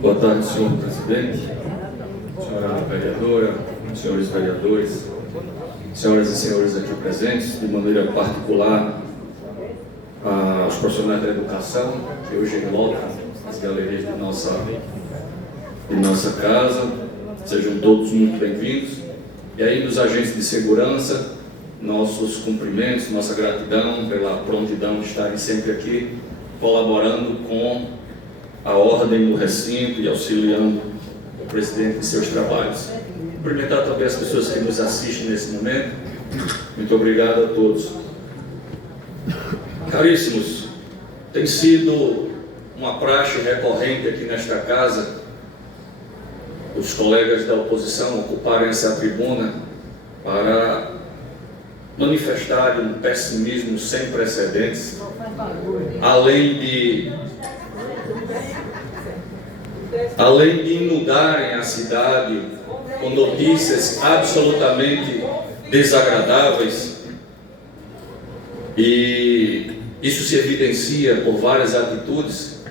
Boa tarde, senhor presidente, senhora vereadora, senhores vereadores, senhoras e senhores aqui presentes, de maneira particular aos profissionais da educação, que hoje lotam as galerias de nossa casa. Sejam todos muito bem-vindos. E aí, dos agentes de segurança, nossos cumprimentos, nossa gratidão pela prontidão de estarem sempre aqui, colaborando com a ordem do recinto e auxiliando o presidente em seus trabalhos. Cumprimentar também as pessoas que nos assistem nesse momento. Muito obrigado a todos. Caríssimos, tem sido uma praxe recorrente aqui nesta casa os colegas da oposição ocuparem essa tribuna para manifestarem um pessimismo sem precedentes, além de inundarem a cidade com notícias absolutamente desagradáveis. E isso se evidencia por várias atitudes,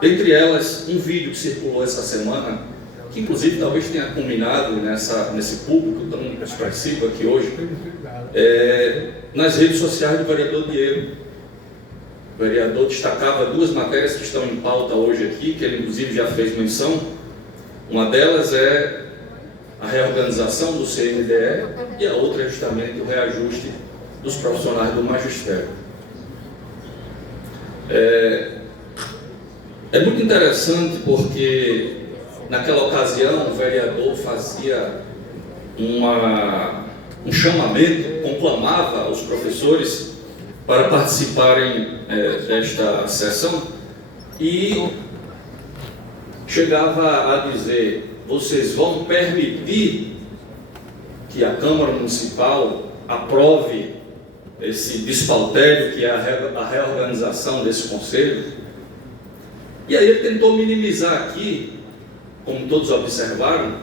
dentre elas um vídeo que circulou essa semana, que inclusive talvez tenha culminado nesse público tão expressivo aqui hoje, nas redes sociais do vereador Diego. O vereador destacava duas matérias que estão em pauta hoje aqui, que ele inclusive já fez menção. Uma delas é a reorganização do CNDE e a outra é justamente o reajuste dos profissionais do magistério. É muito interessante porque naquela ocasião o vereador fazia um chamamento, conclamava os professores para participarem desta sessão e chegava a dizer: vocês vão permitir que a Câmara Municipal aprove esse despautério que é a reorganização desse conselho? E aí ele tentou minimizar aqui, como todos observaram,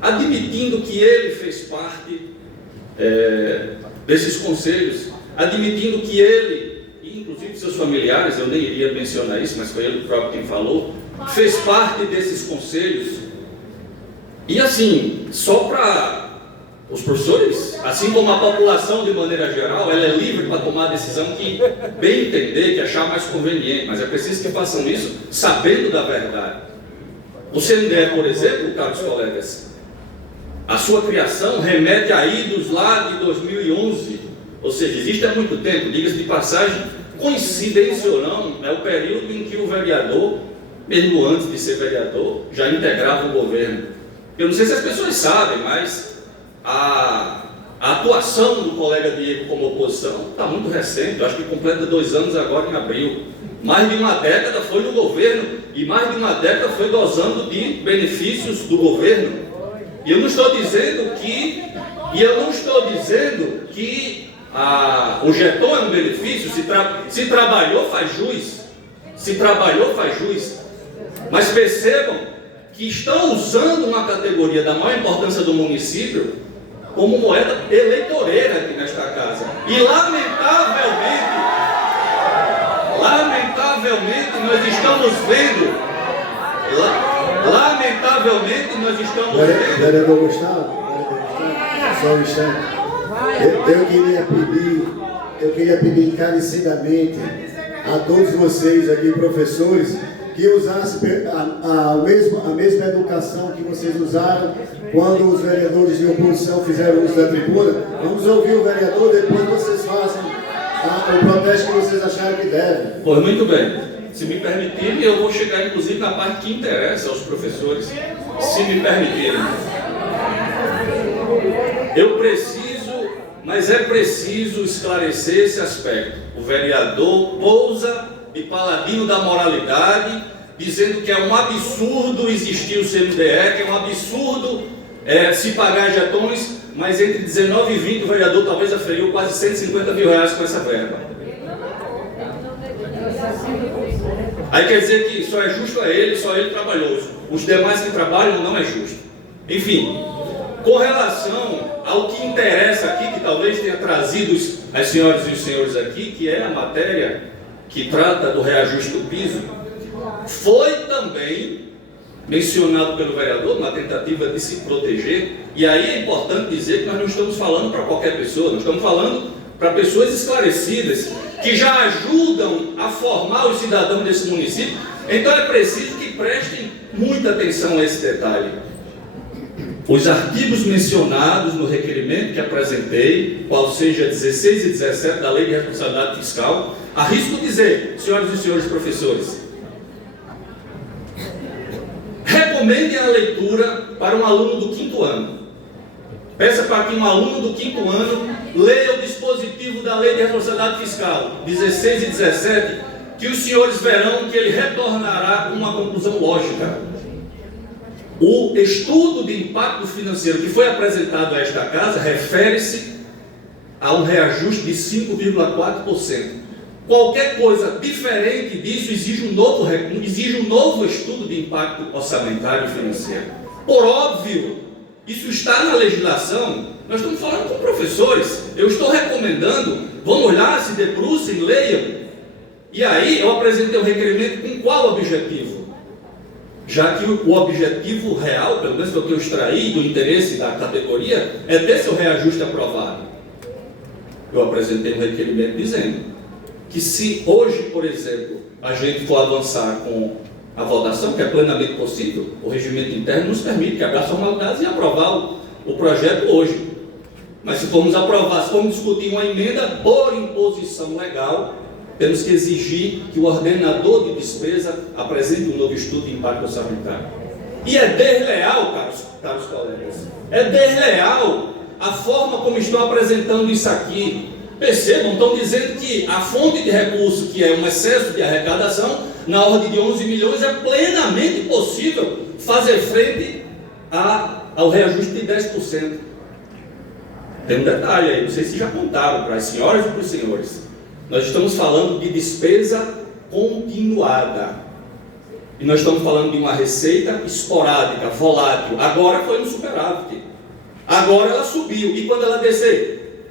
admitindo que ele fez parte desses conselhos, admitindo que ele, e inclusive seus familiares, eu nem iria mencionar isso, mas foi ele próprio quem falou, fez parte desses conselhos. E assim, só para os professores, assim como a população de maneira geral, ela é livre para tomar a decisão que bem entender, que achar mais conveniente, mas é preciso que façam isso sabendo da verdade. O CNDE, por exemplo, caros colegas, a sua criação remete a idos lá de 2011, ou seja, existe há muito tempo, diga-se de passagem, coincidência ou não, é o período em que o vereador, mesmo antes de ser vereador, já integrava o governo. Eu não sei se as pessoas sabem, mas a atuação do colega Diego como oposição está muito recente, eu acho que completa 2 anos agora em abril. Mais de uma década foi no governo e mais de uma década foi gozando de benefícios do governo. E eu não estou dizendo que o Geton é um benefício. Se trabalhou, faz jus. Se trabalhou, faz jus. Mas percebam que estão usando uma categoria da maior importância do município como moeda eleitoreira aqui nesta casa. E lamentavelmente nós estamos vendo. Vereador Gustavo, só um instante. Eu queria pedir encarecidamente a todos vocês aqui, professores, que usassem a mesma educação que vocês usaram quando os vereadores de oposição fizeram uso da tribuna. Vamos ouvir o vereador, depois vocês fazem o protesto que vocês acharem que devem. Pois muito bem. Se me permitirem, eu vou chegar inclusive na parte que interessa aos professores. Se me permitirem. Mas é preciso esclarecer esse aspecto. O vereador pousa de paladino da moralidade, dizendo que é um absurdo existir o CNDE, que é um absurdo se pagar jetões, mas entre 19 e 20 o vereador talvez aferiu quase 150 mil reais com essa verba. Aí quer dizer que só é justo a ele, só ele trabalhou. Os demais que trabalham não é justo. Enfim, Com relação ao que interessa aqui, que talvez tenha trazido as senhoras e os senhores aqui, que é a matéria que trata do reajuste do piso, foi também mencionado pelo vereador na tentativa de se proteger, e aí é importante dizer que nós não estamos falando para qualquer pessoa, nós estamos falando para pessoas esclarecidas, que já ajudam a formar os cidadãos desse município. Então é preciso que prestem muita atenção a esse detalhe. Os artigos mencionados no requerimento que apresentei, qual seja 16 e 17 da Lei de Responsabilidade Fiscal, arrisco dizer, senhoras e senhores professores, recomendem a leitura para um aluno do 5º ano. Peça para que um aluno do 5º ano leia o dispositivo da Lei de Responsabilidade Fiscal, 16 e 17, que os senhores verão que ele retornará com uma conclusão lógica. O estudo de impacto financeiro que foi apresentado a esta casa refere-se a um reajuste de 5,4%. Qualquer coisa diferente disso exige um novo estudo de impacto orçamentário e financeiro. Por óbvio, isso está na legislação. Nós estamos falando com professores. Eu estou recomendando, vão olhar, se debrucem, leiam. E aí eu apresentei o requerimento com qual objetivo? Já que o objetivo real, pelo menos do que eu extraí do interesse da categoria, é ter seu reajuste aprovado. Eu apresentei um requerimento dizendo que se hoje, por exemplo, a gente for avançar com a votação, que é plenamente possível, o regimento interno nos permite quebrar formalidades e aprovar o projeto hoje. Mas se formos aprovar, se formos discutir uma emenda por imposição legal, temos que exigir que o ordenador de despesa apresente um novo estudo de impacto orçamentário. E é desleal, caros colegas, é desleal a forma como estão apresentando isso aqui. Percebam, estão dizendo que a fonte de recurso, que é um excesso de arrecadação, na ordem de 11 milhões, é plenamente possível fazer frente ao reajuste de 10%. Tem um detalhe aí, não sei se já contaram para as senhoras e para os senhores. Nós estamos falando de despesa continuada. E nós estamos falando de uma receita esporádica, volátil. Agora foi no superávit. Agora ela subiu. E quando ela descer?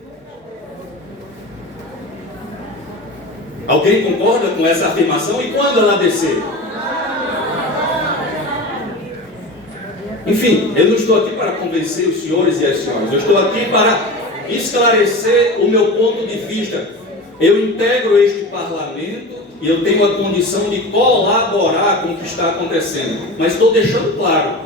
Alguém concorda com essa afirmação? E quando ela descer? Enfim, eu não estou aqui para convencer os senhores e as senhoras. Eu estou aqui para esclarecer o meu ponto de vista. Eu integro este parlamento e eu tenho a condição de colaborar com o que está acontecendo. Mas estou deixando claro,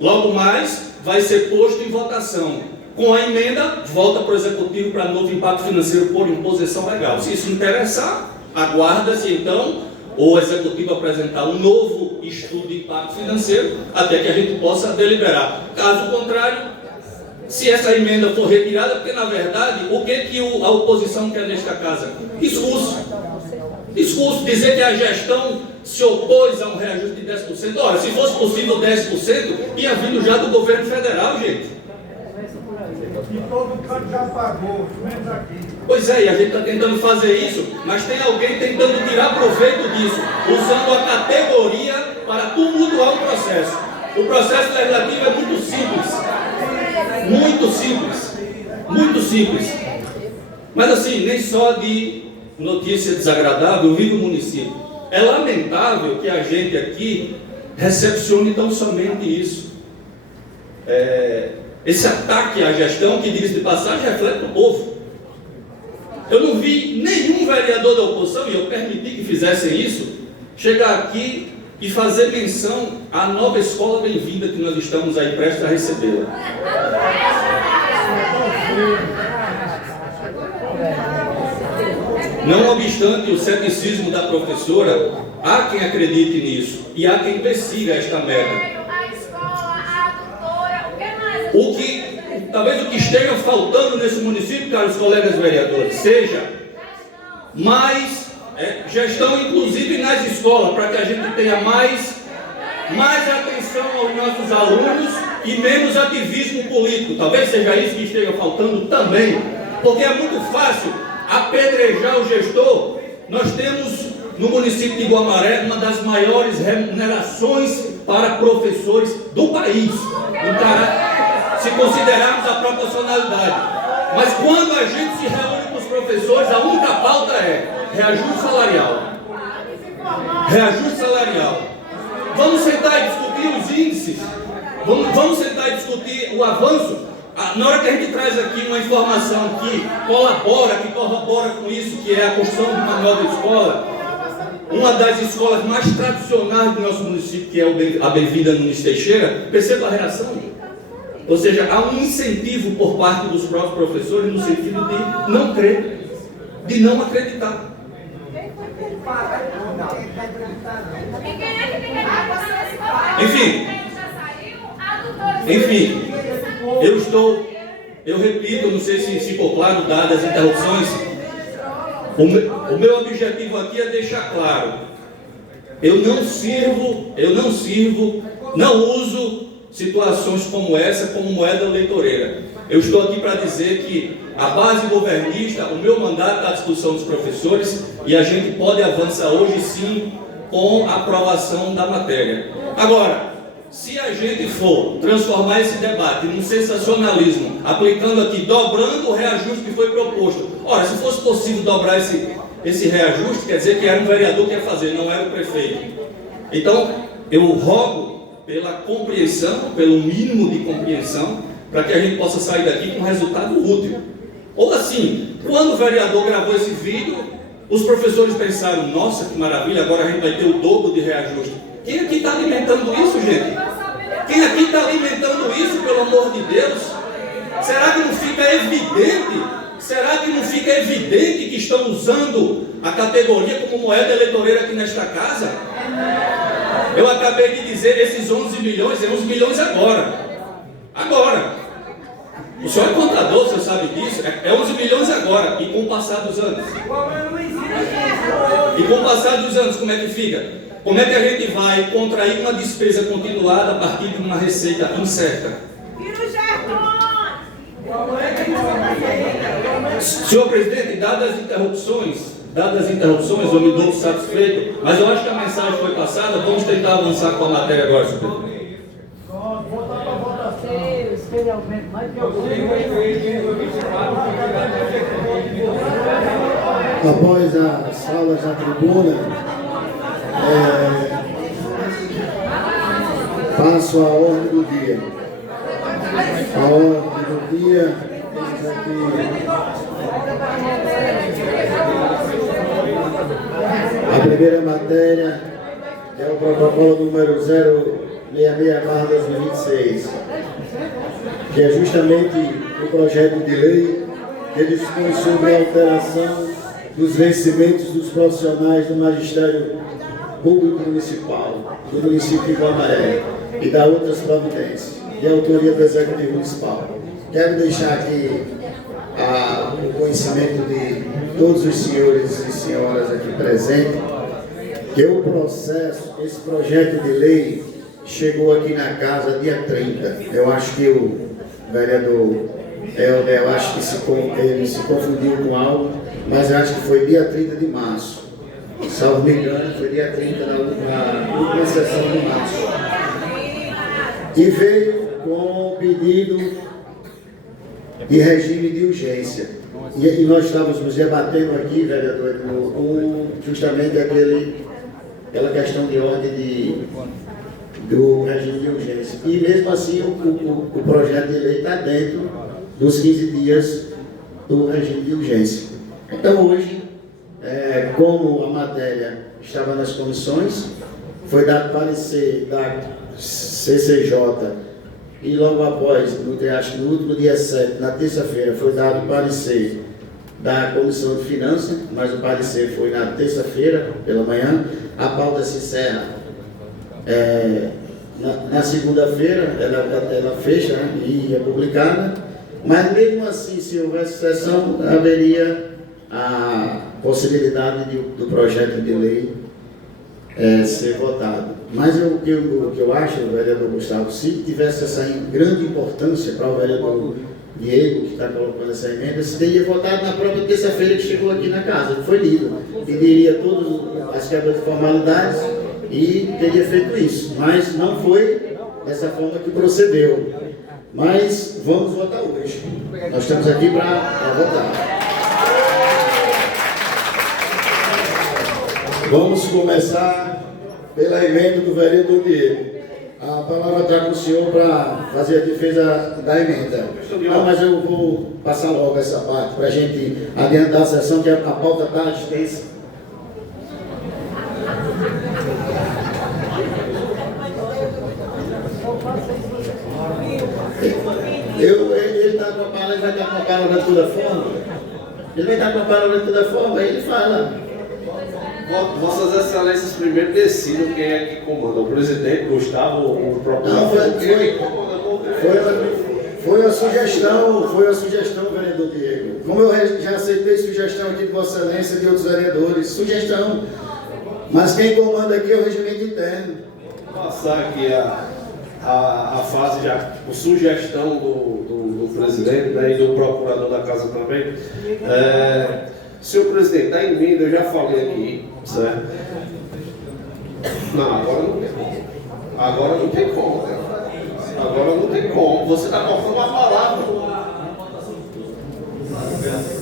logo mais vai ser posto em votação. Com a emenda, volta para o Executivo para novo impacto financeiro por imposição legal. Se isso interessar, aguarda-se então o Executivo apresentar um novo estudo de impacto financeiro até que a gente possa deliberar. Caso contrário, se essa emenda for retirada, porque na verdade, o que a oposição quer nesta casa? Discurso. Discurso, dizer que a gestão se opôs a um reajuste de 10%. Ora, se fosse possível 10%, tinha vindo já do governo federal, gente. E todo canto já pagou, menos aqui. Pois é, e a gente está tentando fazer isso, mas tem alguém tentando tirar proveito disso, usando a categoria para tumultuar o processo. O processo legislativo é muito simples. Muito simples, muito simples. Mas assim, nem só de notícia desagradável vive o município. É lamentável que a gente aqui recepcione tão somente isso. Esse ataque à gestão, que diz de passagem, reflete o povo. Eu não vi nenhum vereador da oposição, e eu permiti que fizessem isso, chegar aqui e fazer menção à nova escola bem-vinda que nós estamos aí prestes a recebê-la. Não obstante o ceticismo da professora, há quem acredite nisso e há quem persiga esta meta. Talvez o que esteja faltando nesse município, caros colegas vereadores, seja mais gestão, inclusive nas escolas, para que a gente tenha mais atenção aos nossos alunos e menos ativismo político. Talvez seja isso que esteja faltando também, porque é muito fácil apedrejar o gestor. Nós temos no município de Guamaré uma das maiores remunerações para professores do país. se considerarmos a proporcionalidade. Mas quando a gente se reúne com os professores, a única pauta é reajuste salarial. Reajuste salarial. Vamos sentar e discutir os índices. Vamos sentar e discutir o avanço. Na hora que a gente traz aqui uma informação que corrobora com isso, que é a construção de uma nova escola, uma das escolas mais tradicionais do nosso município, que é a Bem-vinda Nunes Teixeira, perceba a reação. Ou seja, há um incentivo por parte dos próprios professores no sentido de não crer, de não acreditar. Enfim, eu repito, não sei se ficou claro, dadas as interrupções, o meu objetivo aqui é deixar claro, eu não uso situações como essa como moeda eleitoreira. Eu estou aqui para dizer que a base governista, o meu mandato está à discussão dos professores e a gente pode avançar hoje sim com a aprovação da matéria. Agora, se a gente for transformar esse debate num sensacionalismo, aplicando aqui, dobrando o reajuste que foi proposto, ora, se fosse possível dobrar esse reajuste, quer dizer que era um vereador que ia fazer, não era o prefeito. Então, eu rogo pela compreensão, pelo mínimo de compreensão, para que a gente possa sair daqui com um resultado útil. Ou assim, quando o vereador gravou esse vídeo, os professores pensaram, nossa, que maravilha, agora a gente vai ter o dobro de reajuste. Quem aqui está alimentando isso, gente? Quem aqui está alimentando isso, pelo amor de Deus? Será que não fica evidente? Será que não fica evidente que estão usando a categoria como moeda eleitoreira aqui nesta casa? Eu acabei de dizer, esses 11 milhões, é 11 milhões agora. Agora. O senhor é contador, o senhor sabe disso? É 11 milhões agora, e com o passar dos anos. E com o passar dos anos, como é que fica? Como é que a gente vai contrair uma despesa continuada a partir de uma receita incerta? Senhor presidente, dadas as interrupções, eu me dou satisfeito, mas eu acho que a mensagem foi passada. Vamos tentar avançar com a matéria agora, senhor presidente. Após as falas da tribuna, passo a ordem do dia. A ordem do dia a primeira matéria é o protocolo número 066/2026, que é justamente o projeto de lei que dispõe sobre a alteração dos vencimentos dos profissionais do magistério público municipal, do município de Guamaré, e da outras providências, de autoria do Executivo Municipal. Quero deixar aqui o conhecimento de todos os senhores e senhoras aqui presentes, que esse projeto de lei chegou aqui na casa dia 30. Eu acho que o vereador eu acho que ele se confundiu com algo, mas eu acho que foi dia 30 de março. Salvo me engano, foi dia 30 na última sessão de março. E veio com pedido de regime de urgência. E nós estávamos nos debatendo aqui, vereador, justamente aquela questão de ordem do regime de urgência. E mesmo assim o projeto de lei está dentro dos 15 dias do regime de urgência. Então hoje, como a matéria estava nas comissões, foi dado parecer da CCJ e logo após, acho que no último dia 7, na terça-feira, foi dado parecer da Comissão de Finanças, mas o parecer foi na terça-feira, pela manhã. A pauta se encerra na segunda-feira, ela fecha, né, e é publicada, mas mesmo assim, se houvesse sessão, haveria a possibilidade do projeto de lei ser votado. Mas o que eu acho, vereador Gustavo, se tivesse essa grande importância para o vereador Diego, que está colocando essa emenda, se teria votado na própria terça-feira que chegou aqui na casa, que foi lido. Pediria todas as quebras de formalidades e teria feito isso. Mas não foi dessa forma que procedeu. Mas vamos votar hoje. Nós estamos aqui para votar. Vamos começar pela emenda do vereador Diego. A palavra está com o senhor para fazer a defesa da emenda. Não, mas eu vou passar logo essa parte para a gente adiantar a sessão, que a pauta está extensa. Ele está com a palavra, ele vai estar com a palavra de toda forma. Ele vai estar com a palavra de toda forma, aí ele fala. Vossas Excelências primeiro decidam quem é que comanda, o presidente, Gustavo, o próprio... Não, foi a sugestão, vereador Diego. Como eu já aceitei sugestão aqui de Vossa Excelência e de outros vereadores, sugestão. Mas quem comanda aqui é o regimento interno. Vou passar aqui a fase de a sugestão do presidente, né, e do procurador da casa também. Senhor presidente, da emenda eu já falei aqui, certo? Não, agora não tem como. Agora não tem como. Agora não tem como. Você está colocando uma palavra.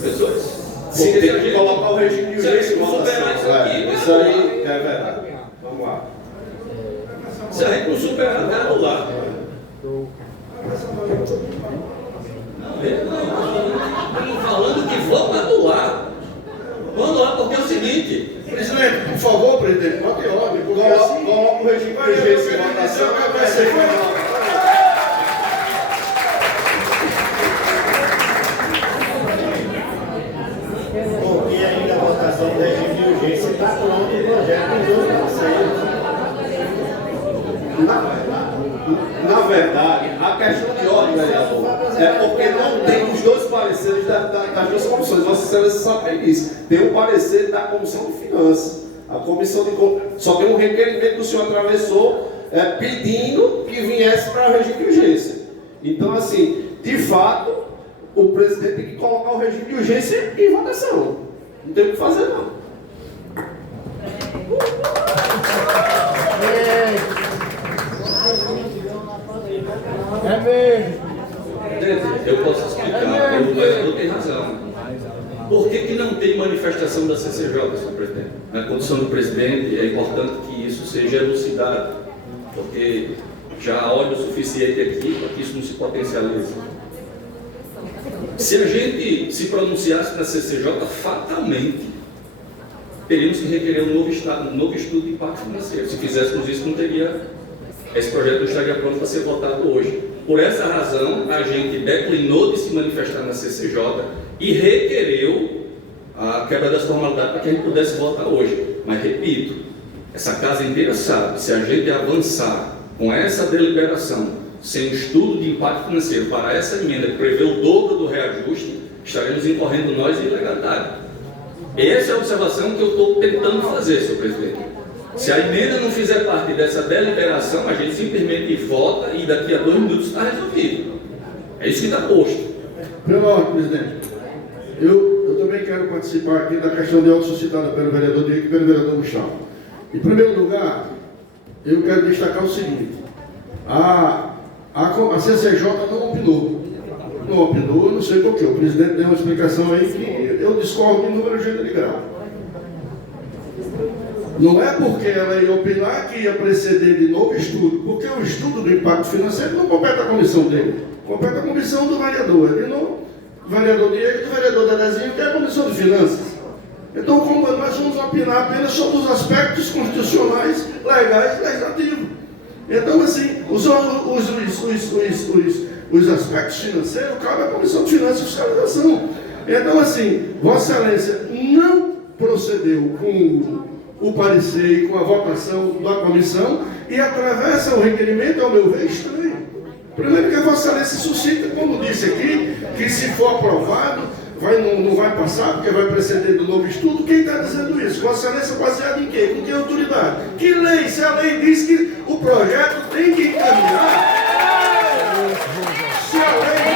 Pessoas? Você tem que colocar o regime de urgência em votação. Isso aí é verdade. Vamos lá. Se a gente não superar, vai anular. Estamos falando que vamos anular. Vamos lá, porque é o seguinte. Presidente, por favor, presidente, bote ordem. Coloca o regime de urgência em votação. Vai ser Porque ainda a votação do regime de urgência está pronto o projeto dos outros parceiros. Na verdade, a questão de ordem, vereador, é porque não tem os dois pareceres das duas comissões. Vossa Excelência sabe disso. Tem o parecer da Comissão de Finanças. A Comissão de só tem um requerimento que o senhor atravessou pedindo que viesse para o regime de urgência. Então, assim, de fato, o presidente tem que colocar o regime de urgência em votação. Não tem o que fazer, não. É mesmo. Eu posso explicar, o vereador tem razão. Por que não tem manifestação da CCJ, senhor presidente? Na condição do presidente, é importante que isso seja elucidado, porque já há óleo suficiente aqui para que isso não se potencialize. Se a gente se pronunciasse na CCJ, fatalmente teríamos que requerer um novo estudo de impacto financeiro. Se fizéssemos isso, não teria, esse projeto não estaria pronto para ser votado hoje. Por essa razão, a gente declinou de se manifestar na CCJ e requereu a quebra das formalidades para que a gente pudesse votar hoje. Mas, repito, essa casa inteira sabe, se a gente avançar com essa deliberação, sem um estudo de impacto financeiro para essa emenda que prevê o dobro do reajuste, estaremos incorrendo nós em ilegalidade. Essa é a observação que eu estou tentando fazer, senhor presidente. Se a emenda não fizer parte dessa deliberação, a gente simplesmente vota e daqui a 2 minutos está resolvido. É isso que está posto. Pela ordem, presidente, eu também quero participar aqui da questão de ordem suscitada pelo vereador Diego e pelo vereador Gustavo. Em primeiro lugar, eu quero destacar o seguinte: a CCJ não opinou. Não opinou, não sei porquê. O presidente deu uma explicação aí que eu discordo de número gênero e grau. Não é porque ela ia opinar que ia preceder de novo estudo, porque o estudo do impacto financeiro não compete à comissão dele, compete à comissão do vereador, de novo, do vereador Diego e do vereador Dedezinho, que é a comissão de finanças. Então, como nós vamos opinar apenas sobre os aspectos constitucionais, legais e legislativos. Então, assim, os aspectos financeiros cabem à comissão de finanças e fiscalização. Então, assim, Vossa Excelência não procedeu com o parecer e com a votação da comissão e atravessa o requerimento, ao meu ver, estranho. Primeiro que a Vossa Excelência suscita, como disse aqui, que se for aprovado, não vai passar, porque vai preceder do novo estudo. Quem está dizendo isso? Vossa Excelência baseado em quê? Com que autoridade? Que lei? Se a lei diz que o projeto tem que encaminhar, se a lei...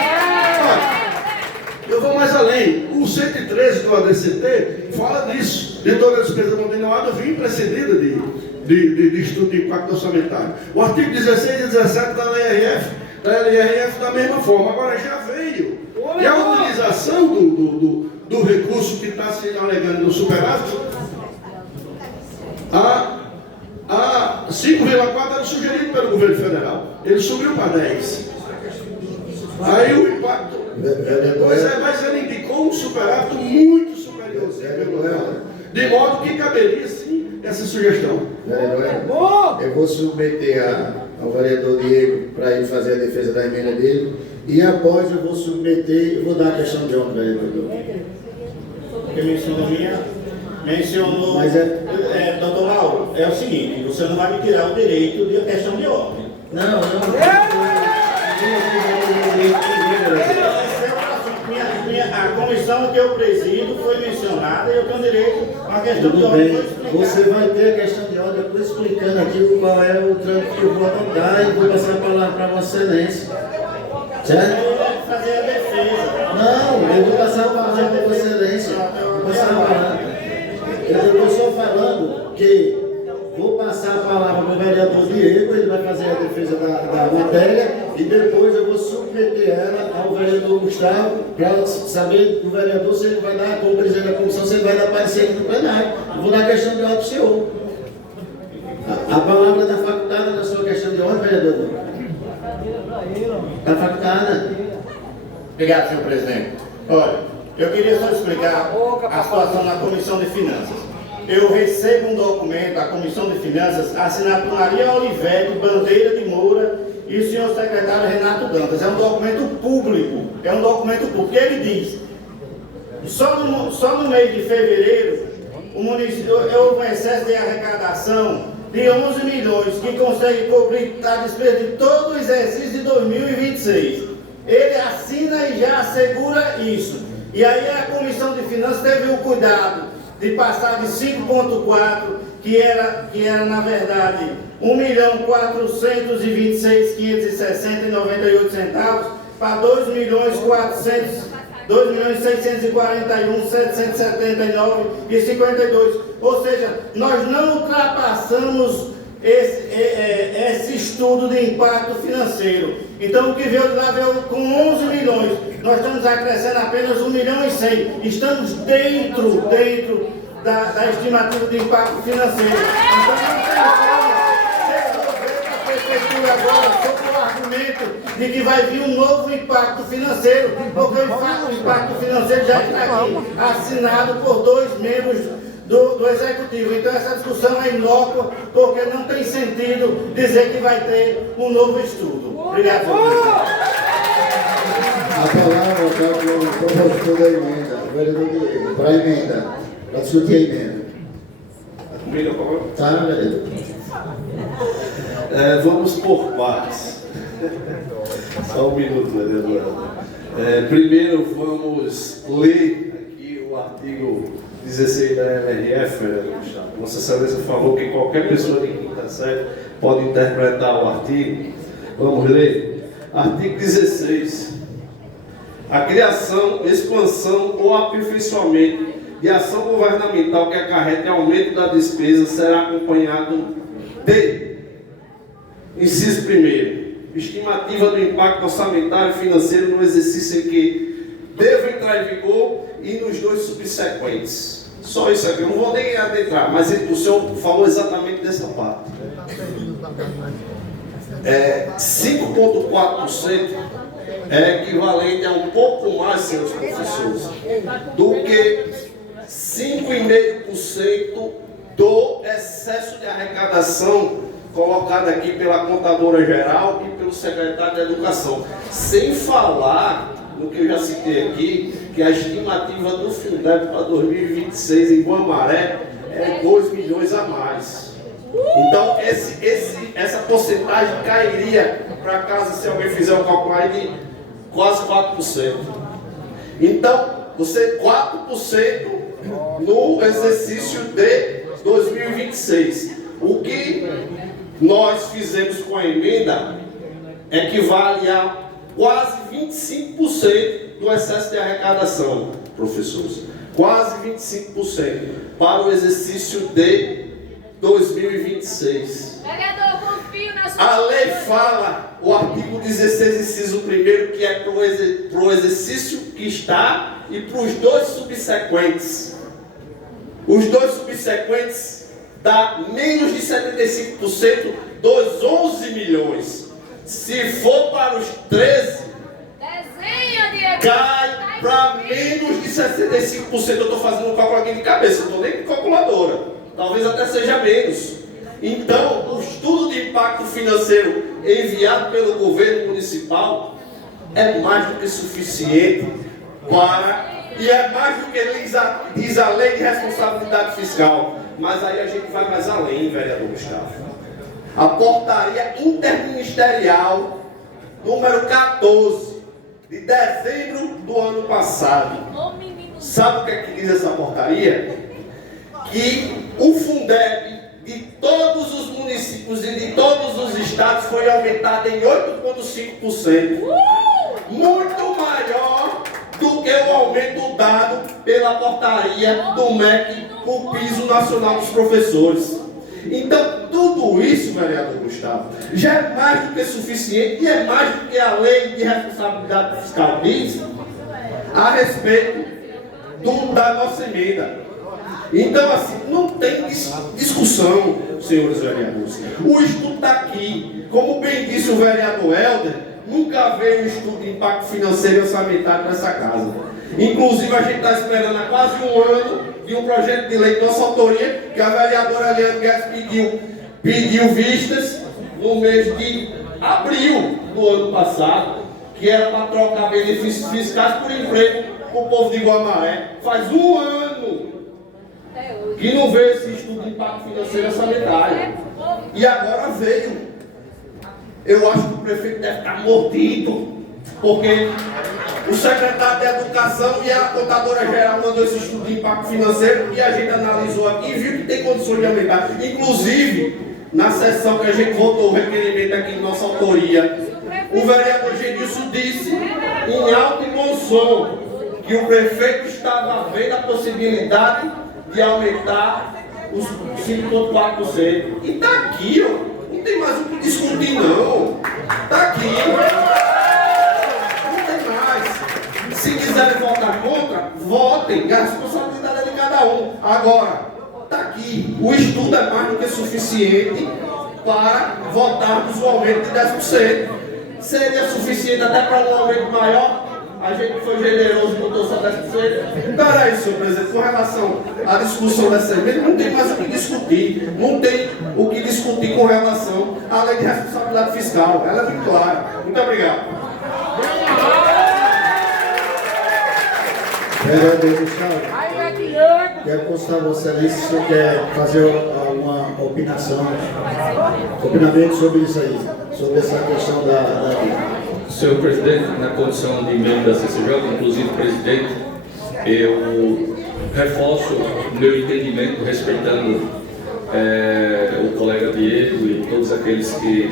Eu vou mais além. O 113 do ADCT fala disso. De toda a despesa continuada vir precedida de estudo de impacto orçamentário. O artigo 16 e 17 da lei RF da LRF da mesma forma. Agora já veio. E a utilização do recurso que está se alegando no superávit, a 5,4 era sugerido pelo governo federal. Ele subiu para 10. Aí o impacto. Pois é, mas ele indicou um superávit muito superior. De modo que caberia sim essa sugestão. Eu vou submeter ao vereador Diego para ele fazer a defesa da emenda dele. E após eu vou dar a questão de ordem, vereador. Porque mencionou, Mas doutor Raul, é o seguinte, você não vai me tirar o direito de questão de ordem. Não. A comissão que eu presido foi mencionada e eu tenho direito a uma questão de Tudo ordem. bem, você vai ter a questão de ordem, eu estou explicando aqui qual é o trâmite que eu vou adotar e vou passar a palavra para Vossa Excelência. Certo? Fazer a defesa. Não, eu vou passar a palavra para Vossa Excelência. Vou passar a palavra. Eu estou só falando que vou passar a palavra para o vereador Diego, ele vai fazer a defesa da matéria e depois eu vou submeter ela ao vereador Gustavo para saber do vereador se ele vai dar, como presidente da comissão, se ele vai dar parecer aqui no plenário. Eu vou dar a questão de ordem para o senhor. A palavra está facultada na sua questão de ordem, vereador? Está facultada. Obrigado, senhor presidente. Olha, eu queria só explicar a situação na Comissão de Finanças. Eu recebo um documento da Comissão de Finanças assinado por Maria Olivete Bandeira de Moura e o senhor secretário Renato Dantas. É um documento público. Ele diz, só no mês de fevereiro, o município houve um excesso de arrecadação de 11 milhões, que consegue cobrir a despesa de todo o exercício de 2026. Ele assina e já assegura isso. E aí a Comissão de Finanças teve o cuidado de passar de 5,4, que era na verdade 1.426.560,98 para 2.641.779,52. Ou seja, nós não ultrapassamos esse estudo de impacto financeiro. Então o que veio de lá veio com 11 milhões. Nós estamos acrescendo apenas 1,1 milhão. Estamos dentro da estimativa de impacto financeiro. Então não tem como a prefeitura agora sobre o argumento de que vai vir um novo impacto financeiro, porque o impacto financeiro já está aqui assinado por 2 membros do Executivo. Então essa discussão é inócua, porque não tem sentido dizer que vai ter um novo estudo. Obrigado, senhor presidente. A palavra está com o propositor da emenda, o vereador Diego, para a emenda, para discutir a emenda. Comigo a palavra? Tá, vereador? Vamos por partes. Só um minuto, vereador. Primeiro vamos ler aqui o artigo 16 da LRF, vereador Gustavo. Vossa Excelência falou que qualquer pessoa de quinta série pode interpretar o artigo. Vamos ler. Artigo 16. A criação, expansão ou aperfeiçoamento de ação governamental que acarrete aumento da despesa será acompanhado de, inciso 1º, estimativa do impacto orçamentário e financeiro no exercício em que deve entrar em vigor e nos 2 subsequentes. Só isso aqui, eu não vou nem adentrar, mas o senhor falou exatamente dessa parte. 5,4% é equivalente a um pouco mais, senhores professores, do que 5,5% do excesso de arrecadação colocado aqui pela contadora geral e pelo secretário de Educação. Sem falar no que eu já citei aqui, que a estimativa do Fundeb para 2026 em Guamaré é 2 milhões a mais. Então, essa porcentagem cairia para casa, se alguém fizer o cálculo aí, de quase 4%. Então, você 4% no exercício de 2026. O que nós fizemos com a emenda equivale a quase 25% do excesso de arrecadação, professores. Quase 25% para o exercício de 2026. Vereador, confio na A lei fala, o artigo 16, inciso 1º, que é para o exercício que está e para os 2 subsequentes. Os 2 subsequentes dá menos de 75% dos 11 milhões. Se for para os 13, cai para menos de 65%. Eu estou fazendo um cálculo aqui de cabeça, não estou nem com calculadora. Talvez até seja menos. Então, o estudo de impacto financeiro enviado pelo governo municipal é mais do que suficiente e é mais do que diz a lei de responsabilidade fiscal. Mas aí a gente vai mais além, vereador Gustavo. A portaria interministerial número 14 de dezembro do ano passado. Sabe o que é que diz essa portaria? Que o Fundeb de todos os municípios e de todos os estados foi aumentado em 8,5%. Muito maior do que o aumento dado pela portaria do MEC, o piso nacional dos professores. Então, tudo isso, vereador Gustavo, já é mais do que suficiente e é mais do que a lei de responsabilidade fiscal diz a respeito da nossa emenda. Então, assim, não tem discussão, senhores vereadores. O estudo está aqui. Como bem disse o vereador Helder, nunca veio um estudo de impacto financeiro e orçamentário nessa casa. Inclusive, a gente está esperando há quase um ano de um projeto de lei de nossa autoria, que a vereadora Eliane Guedes pediu vistas no mês de abril do ano passado, que era para trocar benefícios fiscais por emprego para o povo de Guamaré. Faz um ano que não veio esse estudo de impacto financeiro orçamentário. E agora veio. Eu acho que o prefeito deve estar mordido, porque o secretário de Educação e a contadora geral mandou esse estudo de impacto financeiro e a gente analisou aqui e viu que tem condições de aumentar. Inclusive, na sessão que a gente votou o requerimento aqui de nossa autoria, o vereador Genilson disse, em alto e bom som, que o prefeito estava vendo a possibilidade de aumentar os 5,4%. E está aqui, ó. Não tem mais o que discutir, não. Está aqui. Não tem mais. Se quiserem votar contra, votem. A responsabilidade é de cada um. Agora, está aqui. O estudo é mais do que suficiente para votarmos o aumento de 10%. Seria suficiente até para um aumento maior? A gente foi generoso e botou só 10%. Peraí, senhor presidente, com relação à discussão dessa emenda, não tem mais o que discutir. Não tem o que discutir com relação à lei de responsabilidade fiscal. Ela é muito clara. Muito obrigado. Vereador Gustavo, quero constar a Vossa Excelência se o senhor quer fazer uma opinamento sobre isso aí, sobre essa questão da Senhor presidente, na condição de membro da CCJ, inclusive presidente, eu reforço o meu entendimento, respeitando o colega Diego e todos aqueles que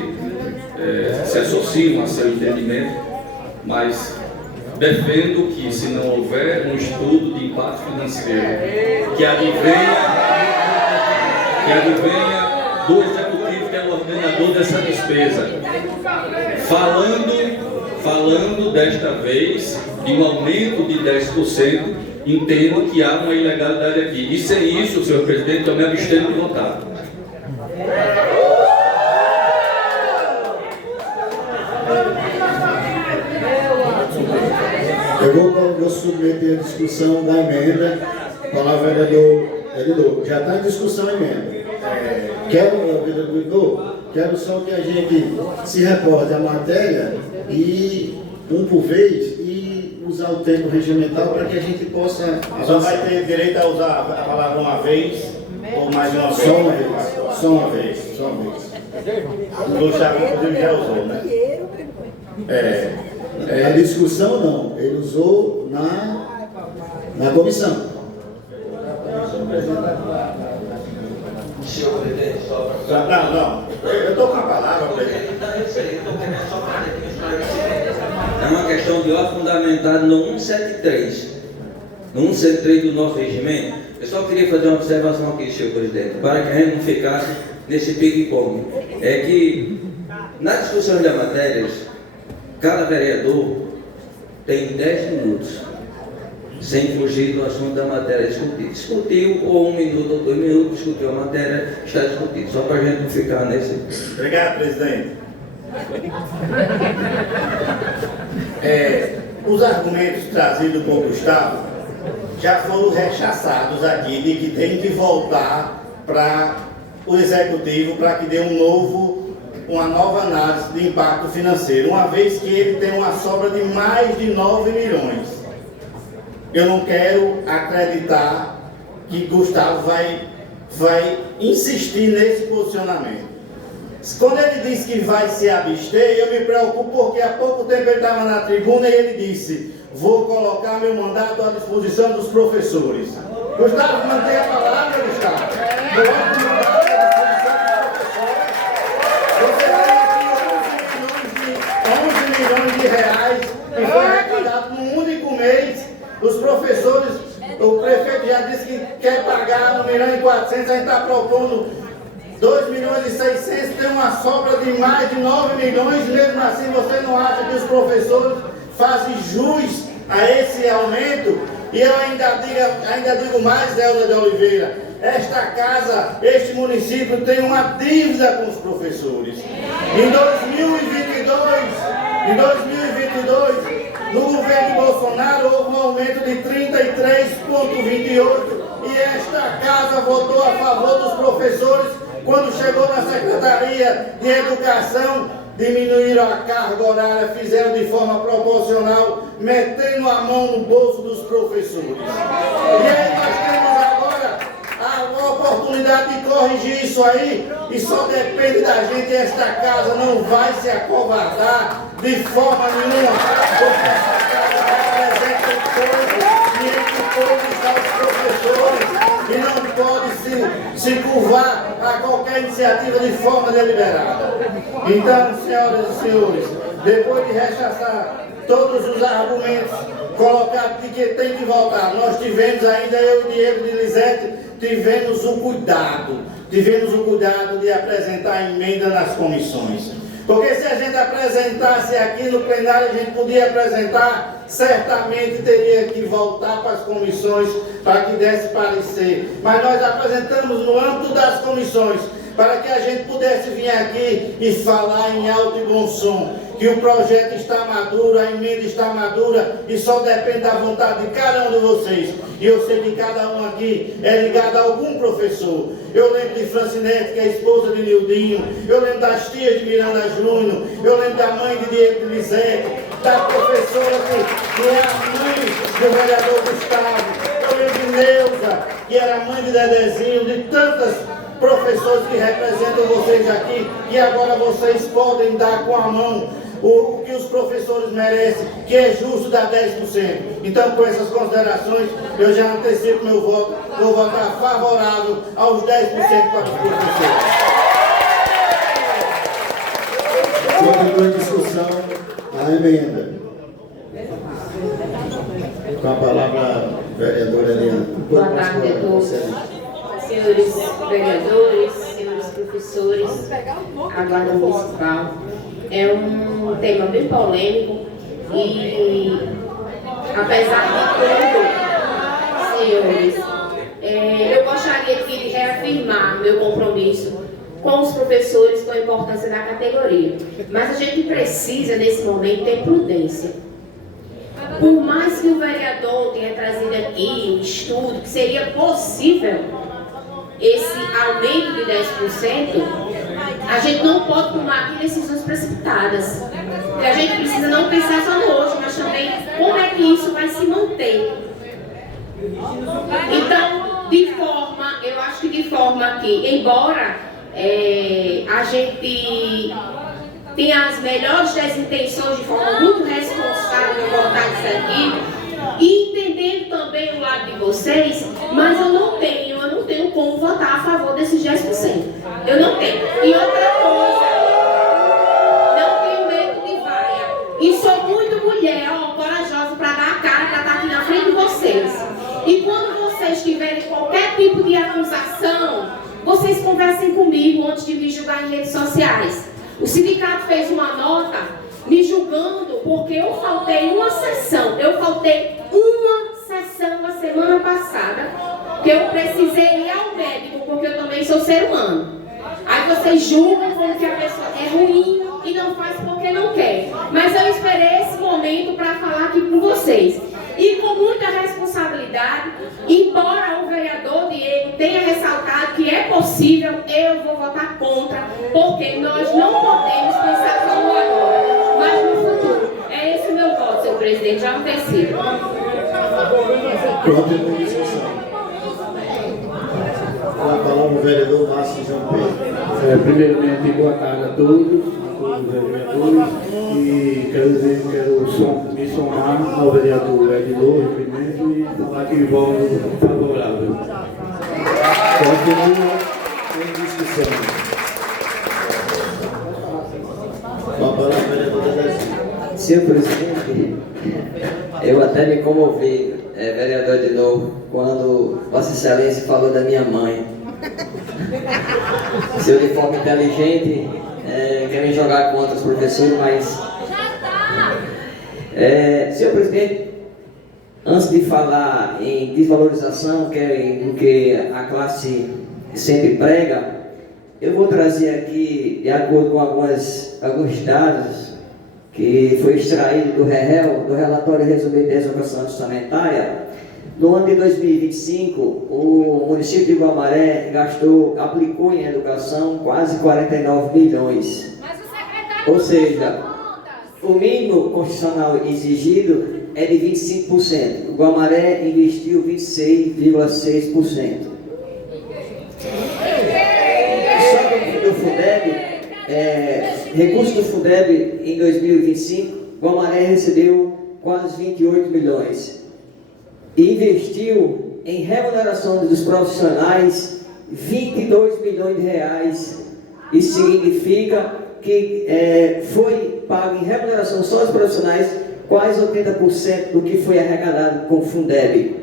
se associam a seu entendimento, mas defendo que, se não houver um estudo de impacto financeiro que advenha do executivo, que é o ordenador dessa despesa, falando desta vez de um aumento de 10%, entendo que há uma ilegalidade aqui. E sem isso, senhor presidente, eu me abstenho de votar. Eu vou submeter a discussão da emenda. Palavra vereador. Já está em discussão a emenda. Quero só que a gente se recorde a matéria e um por vez e usar o tempo regimental para que a gente possa. Só vai ter direito a usar a palavra uma vez ou mais uma vez? Só uma vez. O Gustavo, inclusive, já usou, né? A discussão não, ele usou na comissão. Não. Eu estou com a palavra, presidente. É uma questão de ordem fundamentada no 173. No 173 do nosso regimento. Eu só queria fazer uma observação aqui, senhor presidente, para que a gente não ficasse nesse ping-pong. É que Na discussão das matérias, cada vereador tem 10 minutos, sem fugir do assunto da matéria discutida. Discutiu, ou 1 minuto ou 2 minutos, discutiu a matéria, está discutido. Só para a gente não ficar nesse... Obrigado, presidente. Os argumentos trazidos por Gustavo já foram rechaçados aqui, de que tem que voltar para o Executivo para que dê uma nova análise de impacto financeiro, uma vez que ele tem uma sobra de mais de 9 milhões. Eu não quero acreditar que Gustavo vai insistir nesse posicionamento. Quando ele disse que vai se abster, eu me preocupo porque há pouco tempo ele estava na tribuna e ele disse: vou colocar meu mandato à disposição dos professores. Gustavo, mantém a palavra, Gustavo. Coloque o mandato à disposição dos professores. Você tem aqui 11 milhões de reais que foi arrecadado num único mês. Os professores, o prefeito já disse que quer pagar 1,4 milhão, a gente está propondo 2,6 milhões, tem uma sobra de mais de 9 milhões, mesmo assim você não acha que os professores fazem jus a esse aumento? E eu ainda digo mais, Zélda de Oliveira, esta casa, este município tem uma dívida com os professores. Em 2022, no governo Bolsonaro houve um aumento de 33,28% e esta casa votou a favor dos professores. Quando chegou na Secretaria de Educação, diminuíram a carga horária, fizeram de forma proporcional, metendo a mão no bolso dos professores. E aí nós temos agora a oportunidade de corrigir isso aí, e só depende da gente. Esta casa não vai se acovardar de forma nenhuma, porque essa casa representa o povo, e entre o povo estão os professores, e não pode se curvar a qualquer iniciativa de forma deliberada. Então, senhoras e senhores, depois de rechaçar todos os argumentos colocados de que tem que voltar, nós tivemos ainda, eu e Diego de Lisete, tivemos o cuidado de apresentar emenda nas comissões. Porque se a gente apresentasse aqui no plenário, a gente podia apresentar, certamente teria que voltar para as comissões para que desse parecer. Mas nós apresentamos no âmbito das comissões, para que a gente pudesse vir aqui e falar em alto e bom som, que o projeto está maduro, a emenda está madura e só depende da vontade de cada um de vocês. E eu sei que cada um aqui é ligado a algum professor. Eu lembro de Francinete, que é a esposa de Nildinho, eu lembro das tias de Miranda Júnior, eu lembro da mãe de Diego de Lisete, da professora que é a mãe do vereador Gustavo, eu lembro de Neuza, que era a mãe de Dedezinho, de tantas professores que representam vocês aqui, e agora vocês podem dar com a mão o que os professores merecem, que é justo dar 10%. Então, com essas considerações, eu já antecipo meu voto, vou votar favorável aos 10% para os professores. Continua a discussão, a emenda. Com a palavra, vereadora Eliana. Boa tarde a todos, senhores vereadores, senhores professores, a Guarda Municipal. É um tema bem polêmico e, apesar de tudo, senhores, eu gostaria aqui de reafirmar meu compromisso com os professores, com a importância da categoria. Mas a gente precisa, nesse momento, ter prudência. Por mais que o vereador tenha trazido aqui um estudo que seria possível esse aumento de 10%, a gente não pode tomar aqui decisões precipitadas. Porque a gente precisa não pensar só no hoje, mas também como é que isso vai se manter. Então, eu acho que de forma que, embora a gente tenha as melhores das intenções, de forma muito responsável em votar isso aqui, e entendendo também o lado de vocês, mas eu não tenho como votar a favor desses 10%. Eu não tenho. E outra coisa, não tenho medo de vaia. E sou muito mulher, corajosa para dar a cara, para estar aqui na frente de vocês. E quando vocês tiverem qualquer tipo de acusação, vocês conversem comigo antes de me julgar em redes sociais. O sindicato fez uma nota me julgando porque eu faltei uma sessão. Eu faltei uma sessão a semana passada, que eu precisei ir ao médico, porque eu também sou ser humano. Aí vocês julgam como que a pessoa é ruim e não faz porque não quer. Mas eu esperei esse momento para falar aqui com vocês. E com muita responsabilidade, embora o vereador Diego tenha ressaltado que é possível, eu vou votar contra, porque nós não podemos pensar só no agora, mas no futuro. É esse o meu voto, senhor presidente, já antecipo. Próxima discussão. Com a palavra o vereador Márcio João Pedro. Primeiramente, boa tarde a todos os vereadores, e quero me somar ao vereador Edilor Pimenta e falar que voto favorável. Continua em discussão. Com a palavra o vereador Dedezinho. Senhor presidente, eu até me comovi, vereador Edilor, quando Vossa Excelência falou da minha mãe. Senhor, de forma inteligente, querem jogar contra os professores, mas... senhor presidente, antes de falar em desvalorização, que é o que a classe sempre prega, eu vou trazer aqui, de acordo com alguns dados, que foi extraído do REHEL, do Relatório Resumido de Educação Orçamentária. No ano de 2025, o município de Guamaré aplicou em educação quase 49 milhões. Ou seja, o mínimo constitucional exigido é de 25%. O Guamaré investiu 26,6%. Só do Fundeb, recurso do Fundeb em 2025, Guamaré recebeu quase 28 milhões. E investiu em remuneração dos profissionais 22 milhões de reais. Isso significa que foi pago em remuneração só dos profissionais quase 80% do que foi arrecadado com o Fundeb.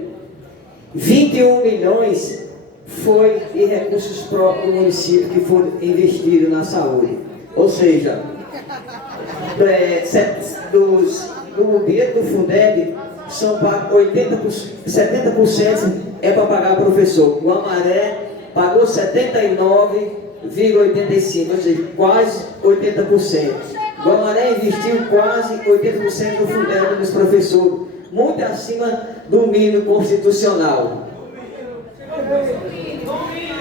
21 milhões foi de recursos próprios do município que foram investidos na saúde. Ou seja, do dinheiro do Fundeb, são pagos 70% é para pagar professor. O Guamaré pagou 79,85%, ou seja, quase 80%. O Guamaré investiu quase 80% do Fundeb dos professores, muito acima do mínimo constitucional.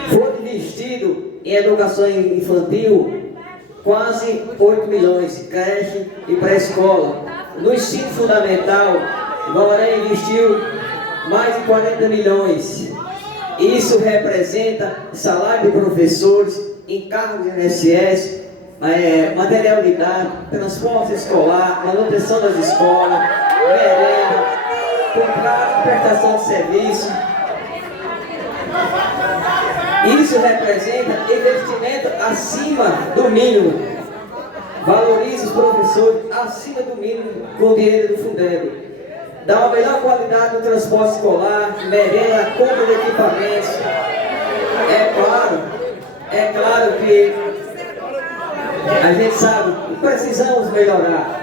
Foi investido em educação infantil quase 8 milhões, creche e pré-escola. No ensino fundamental, o Guamaré investiu mais de 40 milhões. Isso representa salário de professores, encargos de INSS, material didático, transporte escolar, manutenção das escolas, merenda, contrato, prestação de serviço. Isso representa investimento acima do mínimo. Valoriza os professores acima do mínimo com o dinheiro do Fundeb. Dá uma melhor qualidade no transporte escolar, merenda, compra de equipamentos. É claro que a gente sabe que precisamos melhorar.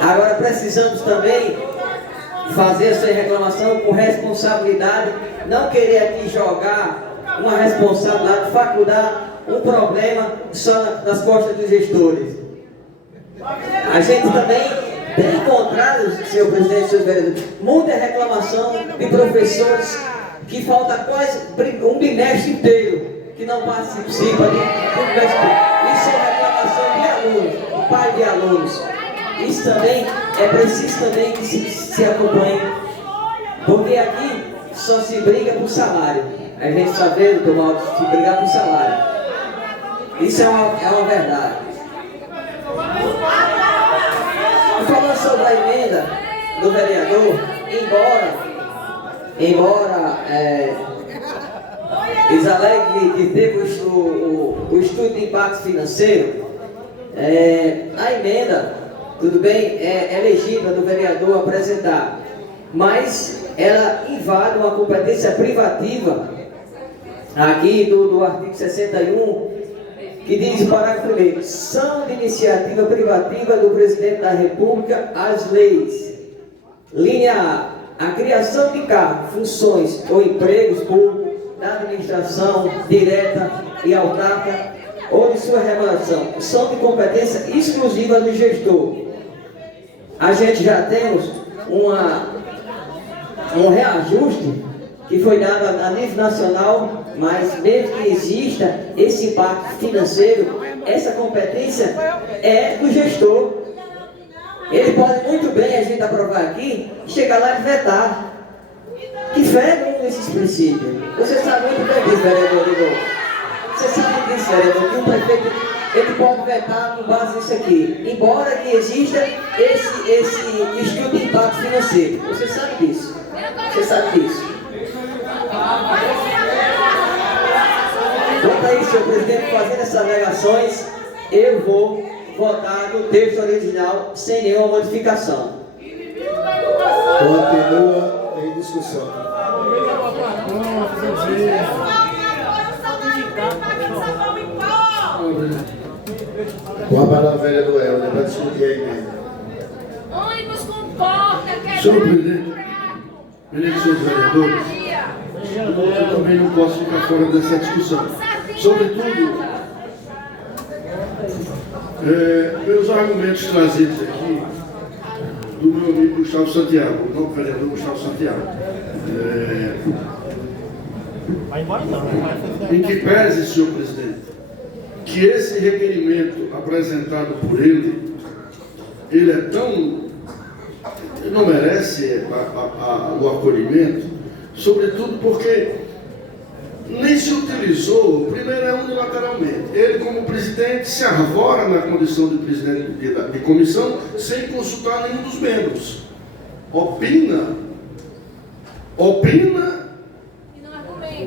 Agora precisamos também fazer essa reclamação com responsabilidade, não querer aqui jogar uma responsabilidade, faculdar um problema só nas costas dos gestores. A gente também tem encontrado, senhor presidente, senhor vereador, muita reclamação de professores que falta quase um bimestre inteiro, que não participa do bimestre. Isso é reclamação de alunos, do pai de alunos. Isso também é preciso também que se acompanhe, porque aqui só se briga por salário. A gente está vendo, doutor Mauro, se brigar por salário. Isso é uma verdade. Falando sobre a emenda do vereador, embora eles aleguem que teve o estudo de impacto financeiro, a emenda, tudo bem, é legítima do vereador apresentar, mas ela invade uma competência privativa aqui do artigo 61, que diz o parágrafo 1º: são de iniciativa privativa do Presidente da República as leis. Linha A criação de cargos, funções ou empregos públicos da administração direta e autárquica ou de sua remuneração são de competência exclusiva do gestor. A gente já temos um reajuste que foi dado a nível nacional, mas mesmo que exista esse impacto financeiro, essa competência é do gestor. Ele pode muito bem, a gente aprovar aqui, chegar lá e vetar, que fere um desses princípios. Você sabe muito bem disso, vereador Igor. Você sabe disso, vereador, que o prefeito ele pode vetar com base nisso aqui, embora que exista esse estudo de impacto financeiro. Você sabe disso. Você sabe disso. Quanto a isso, senhor presidente, fazendo essas alegações, eu vou votar no texto original sem nenhuma modificação. Continua em discussão. Com a palavra, vereador Helder, para discutir a emenda. Ônibus com porta, Senhor presidente, senhores vereadores, eu também não posso ficar fora dessa discussão. Sobretudo, meus argumentos trazidos aqui do meu amigo Gustavo Santiago, o novo vereador Gustavo Santiago. Em que pese, senhor presidente, que esse requerimento apresentado por ele é tão... ele não merece o acolhimento, sobretudo porque nem se utilizou, primeiro unilateralmente. Ele, como presidente, se arvora na condição de presidente de comissão sem consultar nenhum dos membros. Opina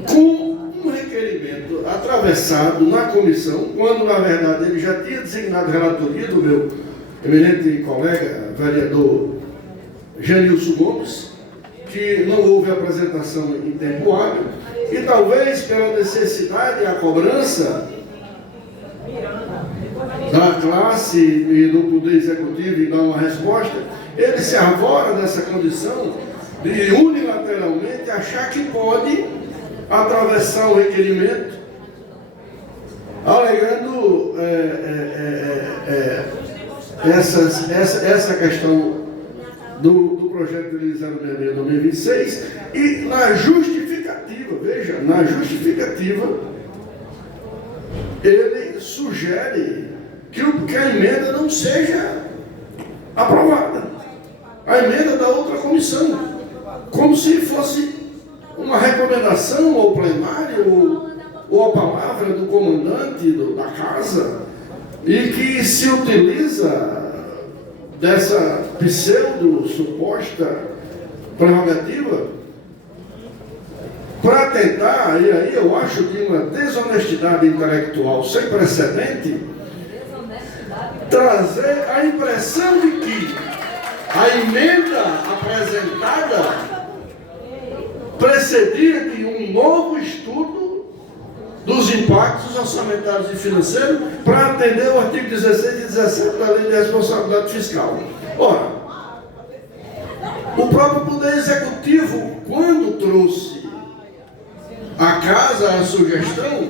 com um requerimento atravessado na comissão, quando, na verdade, ele já tinha designado relatoria do meu eminente colega, vereador Genilson Gomes, que não houve apresentação em tempo hábil, e talvez pela necessidade e a cobrança da classe e do Poder Executivo em dar uma resposta, ele se arvora nessa condição de unilateralmente achar que pode atravessar o requerimento, alegando essa questão do projeto de lei 066 e na justificativa, veja, na justificativa ele sugere que a emenda não seja aprovada, a emenda da outra comissão, como se fosse uma recomendação ao plenário ou a palavra do comandante da casa, e que se utiliza dessa pseudo-suposta prerrogativa para tentar, e aí eu acho de uma desonestidade intelectual sem precedente, trazer a impressão de que a emenda apresentada precedia de um novo estudo dos impactos orçamentários e financeiros para atender o artigo 16 e 17 da Lei de Responsabilidade Fiscal. Ora, o próprio Poder Executivo, quando trouxe à casa a sugestão,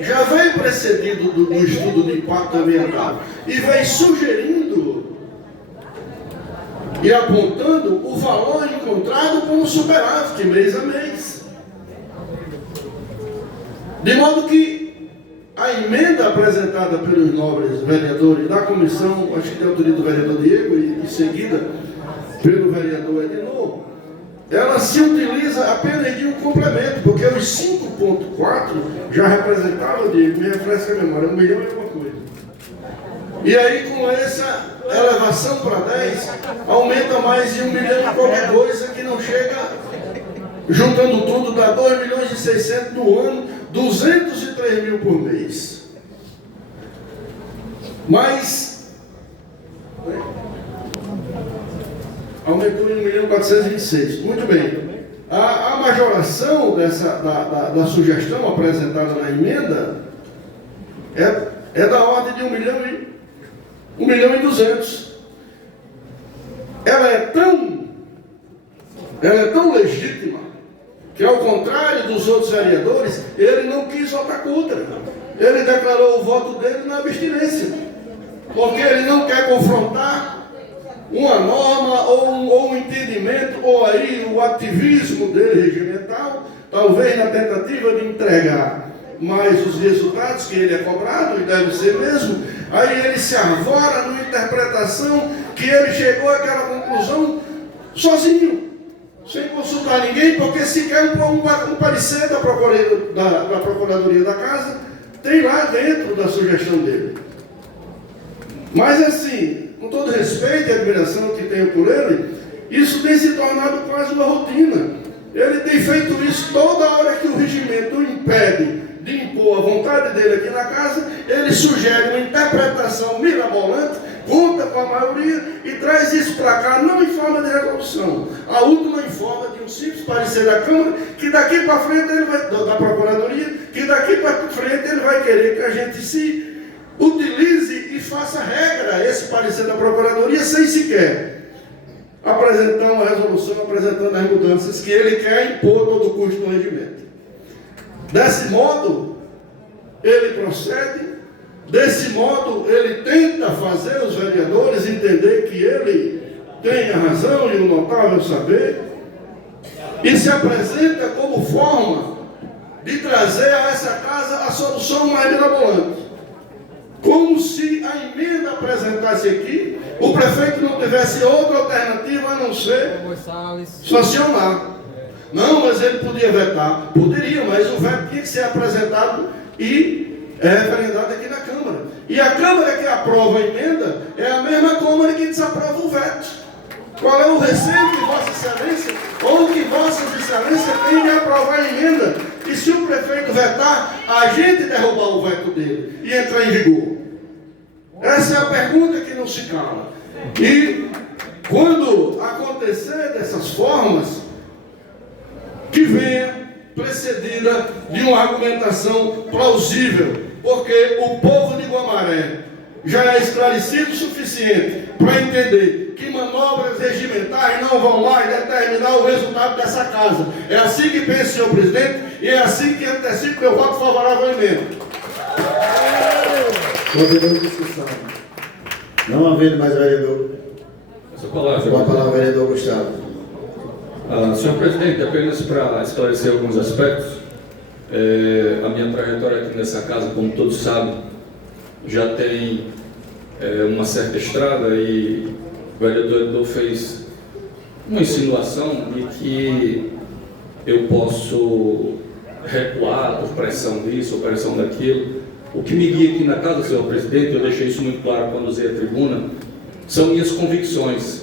já veio precedido do estudo de impacto ambiental e vem sugerindo e apontando o valor encontrado como superávit mês a mês. De modo que a emenda apresentada pelos nobres vereadores da comissão, acho que tem autoria do vereador Diego e em seguida pelo vereador Edinor, ela se utiliza apenas de um complemento, porque os 5,4 já representavam, me refresca a memória, 1 milhão e alguma coisa. E aí, com essa elevação para 10, aumenta mais de 1 milhão e qualquer coisa, que não chega, juntando tudo, dá 2 milhões e 600 no ano, 203 mil por mês. Mas aumentou em 1.426. Muito bem. A majoração da sugestão apresentada na emenda é da ordem de 1.200.000. Ela é tão legítima que, ao contrário dos outros vereadores, ele não quis votar contra. Ele declarou o voto dele na abstinência, porque ele não quer confrontar uma norma ou um entendimento, ou aí o ativismo dele regimental, talvez na tentativa de entregar mais os resultados que ele é cobrado, e deve ser mesmo. Aí ele se arvora numa interpretação que ele chegou àquela conclusão sozinho, sem consultar ninguém, porque sequer um parecer da Procuradoria da Casa tem lá dentro da sugestão dele. Mas assim, com todo respeito e admiração que tenho por ele, isso tem se tornado quase uma rotina. Ele tem feito isso toda hora que o regimento o impede de impor a vontade dele aqui na casa. Ele sugere uma interpretação mirabolante, conta com a maioria e traz isso para cá, não em forma de resolução, a última em forma de um simples parecer da Câmara, que daqui para frente ele vai, da Procuradoria, que daqui para frente ele vai querer que a gente se utilize e faça regra esse parecer da Procuradoria, sem sequer apresentar uma resolução, apresentando as mudanças que ele quer impor todo o custo no regimento. Desse modo, ele procede. Desse modo, ele tenta fazer os vereadores entender que ele tem a razão e o notável saber, e se apresenta como forma de trazer a essa casa a solução mais mirabolante. Como se a emenda apresentasse aqui, o prefeito não tivesse outra alternativa a não ser sancionar. Não, mas ele podia vetar. Poderia, mas o veto tinha que ser apresentado e referendado aqui na Câmara. E a Câmara que aprova a emenda é a mesma Câmara que desaprova o veto. Qual é o receio de Vossa Excelência, ou que Vossas Excelências têm de aprovar a emenda? E se o prefeito vetar, a gente derrubar o veto dele e entrar em vigor? Essa é a pergunta que não se cala. E quando acontecer dessas formas, que venha precedida de uma argumentação plausível, porque o povo de Guamaré já é esclarecido o suficiente para entender que manobras regimentais não vão mais determinar o resultado dessa casa. É assim que pensa o senhor presidente, e é assim que antecipo meu voto favorável à emenda. Continua a discussão. Não havendo mais vereador. Com a palavra, vereador Gustavo. Senhor presidente, apenas para esclarecer alguns aspectos, a minha trajetória aqui nessa casa, como todos sabem, já tem uma certa estrada, e o vereador Edor fez uma insinuação de que eu posso recuar por pressão disso ou pressão daquilo. O que me guia aqui na casa, senhor presidente, eu deixei isso muito claro quando usei a tribuna, são minhas convicções.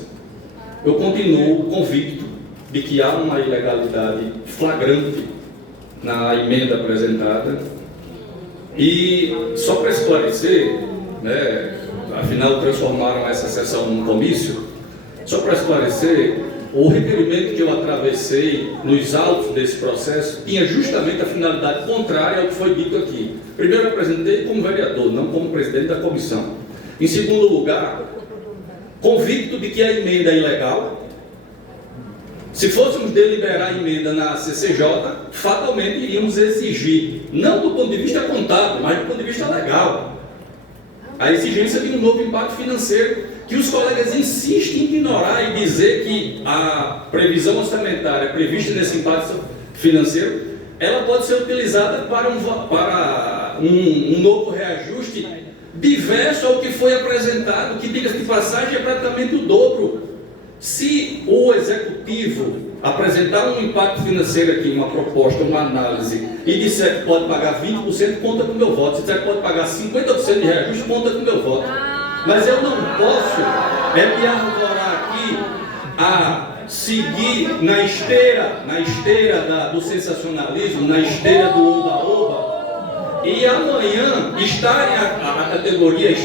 Eu continuo convicto de que há uma ilegalidade flagrante na emenda apresentada. E só para esclarecer, né, afinal transformaram essa sessão num comício, só para esclarecer, o requerimento que eu atravessei nos autos desse processo tinha justamente a finalidade contrária ao que foi dito aqui. Primeiro, eu apresentei como vereador, não como presidente da comissão. Em segundo lugar, convicto de que a emenda é ilegal. Se fôssemos deliberar a emenda na CCJ, fatalmente iríamos exigir, não do ponto de vista contábil, mas do ponto de vista legal, a exigência de um novo impacto financeiro, que os colegas insistem em ignorar e dizer que a previsão orçamentária prevista nesse impacto financeiro, ela pode ser utilizada para um novo reajuste diverso ao que foi apresentado, que, diga-se de passagem, é praticamente o dobro. Se o executivo apresentar um impacto financeiro aqui, uma proposta, uma análise, e disser que pode pagar 20%, conta com o meu voto. Se disser que pode pagar 50% de reajuste, conta com o meu voto. Mas eu não posso me arvorar aqui a seguir na esteira do sensacionalismo, na esteira do oba-oba, e amanhã está a categoria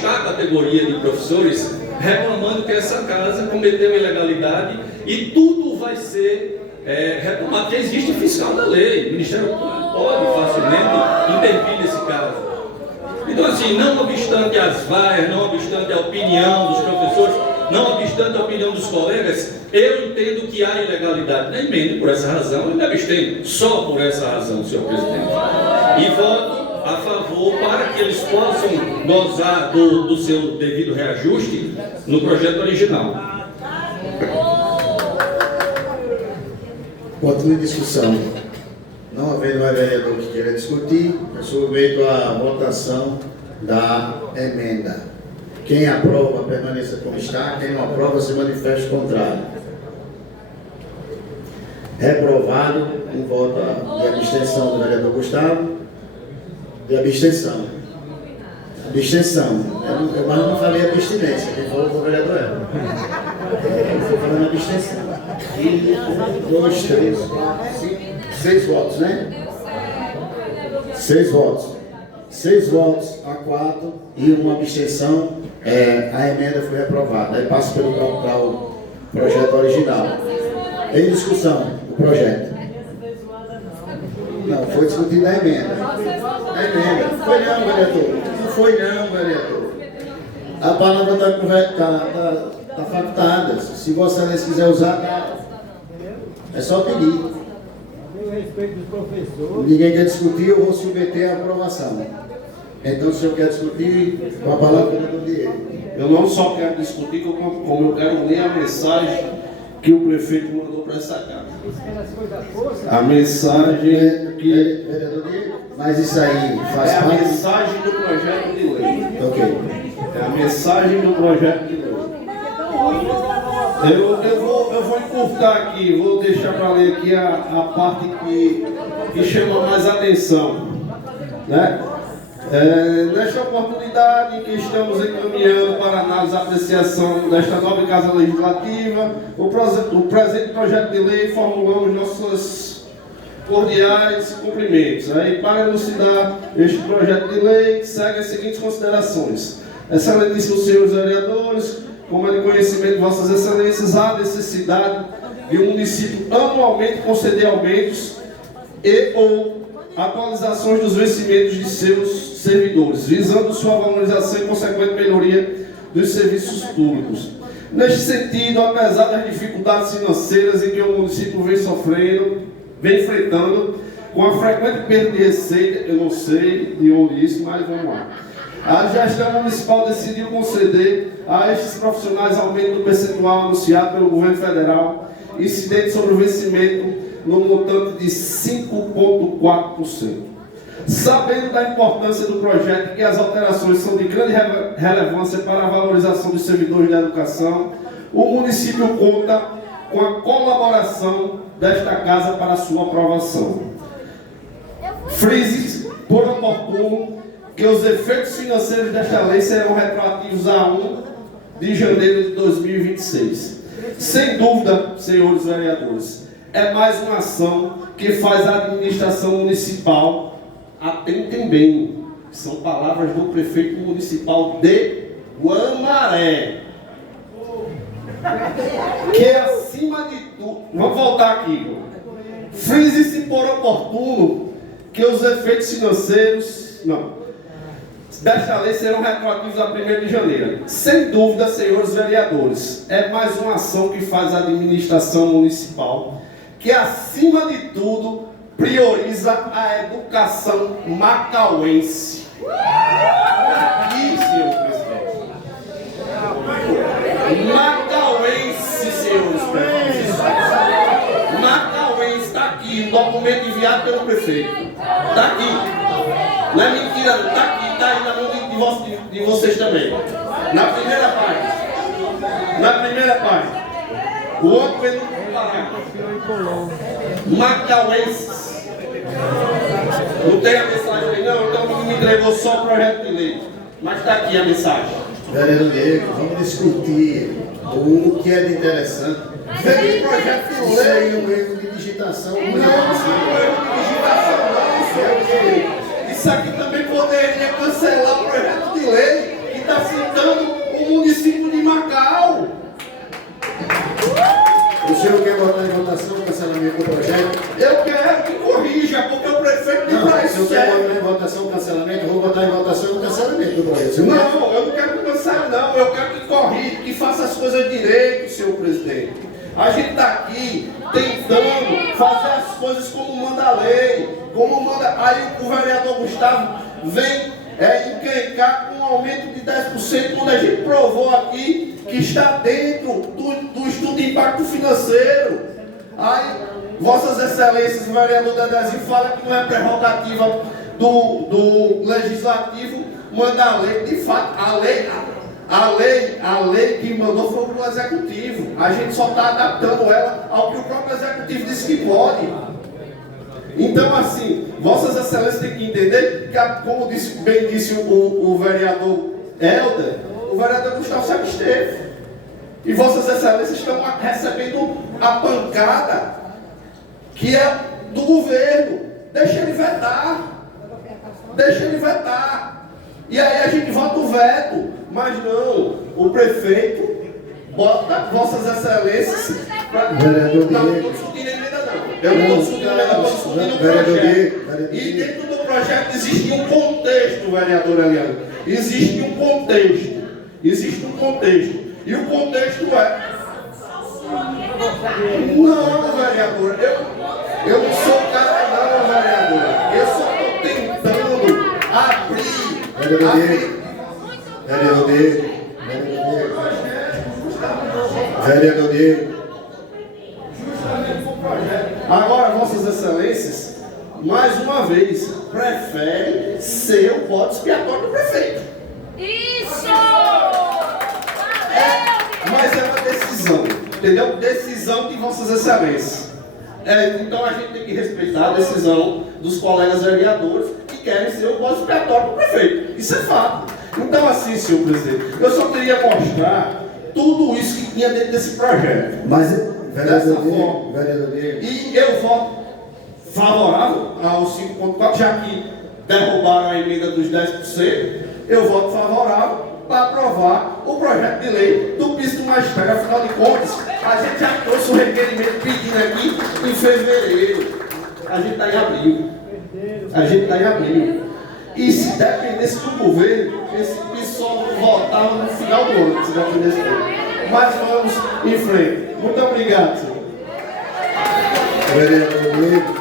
de professores reclamando que essa casa cometeu ilegalidade e tudo vai ser retomado, porque existe fiscal da lei, o Ministério Público pode facilmente intervir nesse caso. E Então, assim, não obstante as vaias, não obstante a opinião dos professores, não obstante a opinião dos colegas, eu entendo que há ilegalidade na emenda e por essa razão eu me abstenho, só por essa razão, senhor presidente. E voto a favor para que eles possam gozar do seu devido reajuste no projeto original. Continue a discussão. Não havendo mais vereador que queira discutir, eu submeto à votação da emenda. Quem aprova, permaneça como está. Quem não aprova, se manifeste contrário. Reprovado, um voto de abstenção do vereador Gustavo. De abstenção. Abstenção. Mas eu não falei abstinência. Quem falou foi o vereador Eva. Eu estou falando abstenção. 1, 2, 3, 4, 5, 6 votos, né? 6 votos. 6 votos a 4 e uma abstenção. A emenda foi aprovada. Aí passa para o projeto original. Em discussão, o projeto. Não, foi discutido a emenda. A emenda. Não foi não, vereador. Não foi não, vereador. A palavra está facultada. Se Vossa Excelência quiser usar, é só pedir. Ninguém quer discutir, eu vou submeter à aprovação. Então, se o senhor quer discutir, com a palavra do vereador Diego. Eu não só quero discutir, como eu quero ler a mensagem que o prefeito mandou para essa casa. A mensagem que... Vereador Diego, mas isso aí faz a parte... mensagem do projeto de lei. Ok. É a mensagem do projeto de lei. Eu vou encurtar aqui, vou deixar para ler aqui a parte que chama mais atenção, né? Nesta oportunidade em que estamos encaminhando para análise e apreciação desta nova Casa Legislativa, o presente projeto de lei, formulamos nossos cordiais cumprimentos. Aí, para elucidar este projeto de lei, segue as seguintes considerações. Excelentíssimos senhores vereadores, como é de conhecimento de vossas excelências, há necessidade de um município anualmente conceder aumentos e ou atualizações dos vencimentos de seus servidores, visando sua valorização e consequente melhoria dos serviços públicos. Neste sentido, apesar das dificuldades financeiras em que o município vem enfrentando, com a frequente perda de receita, eu não sei de onde isso, mas vamos lá. A gestão municipal decidiu conceder a estes profissionais aumento do percentual anunciado pelo governo federal, incidente sobre o vencimento no montante de 5,4%. Sabendo da importância do projeto e que as alterações são de grande relevância para a valorização dos servidores da educação, o município conta com a colaboração desta casa para a sua aprovação. Frise por oportuno que os efeitos financeiros desta lei serão retroativos a 1 de janeiro de 2026. Sem dúvida, senhores vereadores, é mais uma ação que faz a administração municipal, atentem bem, são palavras do prefeito municipal de Guamaré, que acima de tudo, vamos voltar aqui, frise-se por oportuno que os efeitos financeiros, desta lei serão retroativos a 1º de janeiro. Sem dúvida, senhores vereadores, é mais uma ação que faz a administração municipal, que acima de tudo prioriza a educação macauense. Aqui, senhor presidente. Macauense, senhores prefeitos. Macauense está aqui, um documento enviado pelo prefeito. Está aqui. Não é mentira, está aqui, está aí na mão de vocês também. Na primeira página. O outro vem no Pará. Macauenses. Não tem a mensagem aí, não? Então me entregou só o projeto de lei. Mas está aqui a mensagem. Vereador Diego, vamos discutir o que é de interessante. Isso aí é um erro de digitação. Não é um erro de digitação, não, senhor. Isso aqui também poderia cancelar o projeto de lei que está citando o município de Macau. O senhor quer botar em votação o cancelamento do projeto? Eu quero que corrija, porque o prefeito não, se o senhor quer botar em votação o cancelamento, eu vou botar em votação o cancelamento do projeto. Não, eu não quero que cancele, não. Eu quero que corrija, que faça as coisas direito, senhor presidente. A gente está aqui tentando fazer as coisas como manda a lei. Como manda. Aí o vereador Gustavo vem encrencar com um aumento de 10%, quando a gente provou aqui que está dentro do estudo de impacto financeiro. Aí, Vossas Excelências, o vereador Dedezinho fala que não é prerrogativa do Legislativo mandar a lei. De fato, a lei que mandou foi para o Executivo. A gente só está adaptando ela ao que o próprio Executivo disse que pode. Então, assim, Vossas Excelências têm que entender que, como bem disse o vereador Helder, o vereador Gustavo se absteve. E Vossas Excelências estão recebendo a pancada que é do governo. Deixa ele vetar. Deixa ele vetar. E aí a gente vota o veto. Mas não, o prefeito bota Vossas Excelências para... Vereador não Diego. estou discutindo emenda, não. Eu não estou discutindo emenda, estou discutindo o projeto. E dentro do projeto existe um contexto, vereador Eliano. Existe um contexto. Existe um contexto. E o contexto é... Não, vereador, eu não sou cara não, vereador. Eu só estou tentando abrir... Vereador Diego. Agora, Vossas Excelências, mais uma vez, preferem ser o bode expiatório do prefeito. Isso! Mas é uma decisão, entendeu? Decisão de Vossas Excelências. Então a gente tem que respeitar a decisão dos colegas vereadores que querem ser o bode expiatório do prefeito. Isso é fato. Então, assim, senhor presidente, eu só queria mostrar tudo isso que tinha dentro desse projeto. Mas, dessa forma. E eu voto favorável ao 5.4, já que derrubaram a emenda dos 10%, eu voto favorável para aprovar o projeto de lei do piso do magistério. Afinal de contas, a gente já trouxe o requerimento pedindo aqui em fevereiro. A gente está em abril. A gente está em abril. E se dependesse do governo, esse pessoal votava no final do ano, se dependesse dele. Mas vamos em frente. Muito obrigado, senhor. Vereador Diego,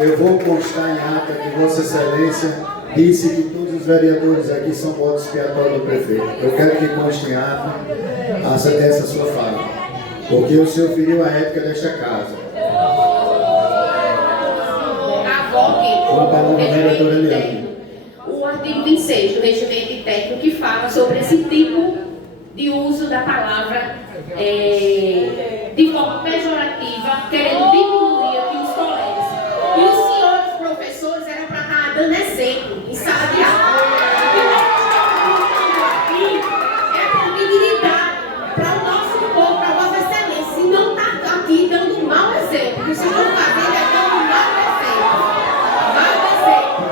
eu vou constar em ata que Vossa Excelência disse que todos os vereadores aqui são bode expiatório do prefeito. Eu quero que conste em ata essa sua fala, porque o senhor feriu a ética desta casa. Com a palavra, vereadora Eliane. O artigo 26 do regimento interno que fala sobre esse tipo de uso da palavra de forma pejorativa, querendo diminuir aqui os colegas. E os senhores professores eram para estar dando exemplo em sala de aula. E nós estamos aqui por dignidade para o nosso povo, para a Vossa Excelência. E não está aqui dando um mau exemplo. O que vocês estão fazendo é dando um mau exemplo.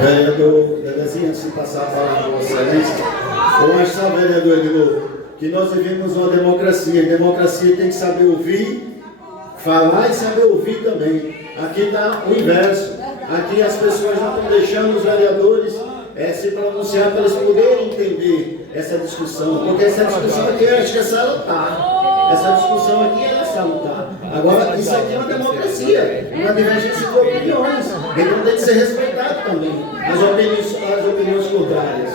Vereador Dedezinho, antes de passar a palavra para Vossa Excelência, eu acho só, vereador Edilô, que nós vivemos uma democracia. E democracia tem que saber ouvir, falar e saber ouvir também. Aqui está o inverso. Aqui as pessoas não estão deixando os vereadores se pronunciar para eles poderem entender essa discussão. Porque essa discussão aqui, eu acho que é salutar. Essa discussão aqui é salutar. Agora, isso aqui é uma democracia, uma divergência de opiniões. Então tem que ser respeitado também as opiniões contrárias.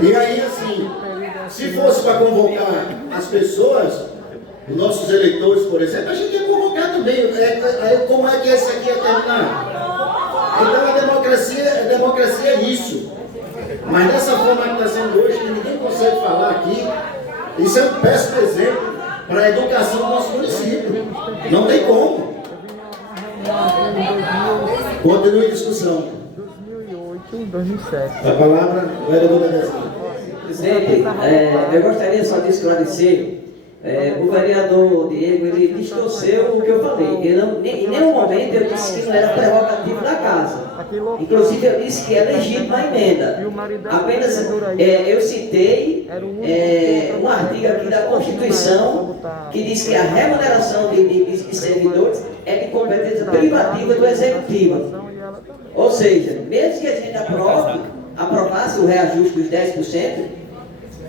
E aí, assim, se fosse para convocar as pessoas, os nossos eleitores, por exemplo, a gente ia convocar também. Aí, como é que esse aqui ia terminar? Então a democracia é isso. Mas dessa forma que está sendo hoje, que ninguém consegue falar aqui, isso é um péssimo exemplo para a educação do nosso município. Não tem como. Continue a discussão. 2007. A palavra, o vereador Dedezinho. Presidente, eu gostaria só de esclarecer, o vereador Diego, ele distorceu o que eu falei. Em nenhum momento eu disse que não era prerrogativo da casa. Inclusive eu disse que é legítimo a emenda. Apenas eu citei um artigo aqui da Constituição que diz que a remuneração de servidores é de competência privativa do Executivo. Ou seja, mesmo que a gente aprovasse o reajuste dos 10%,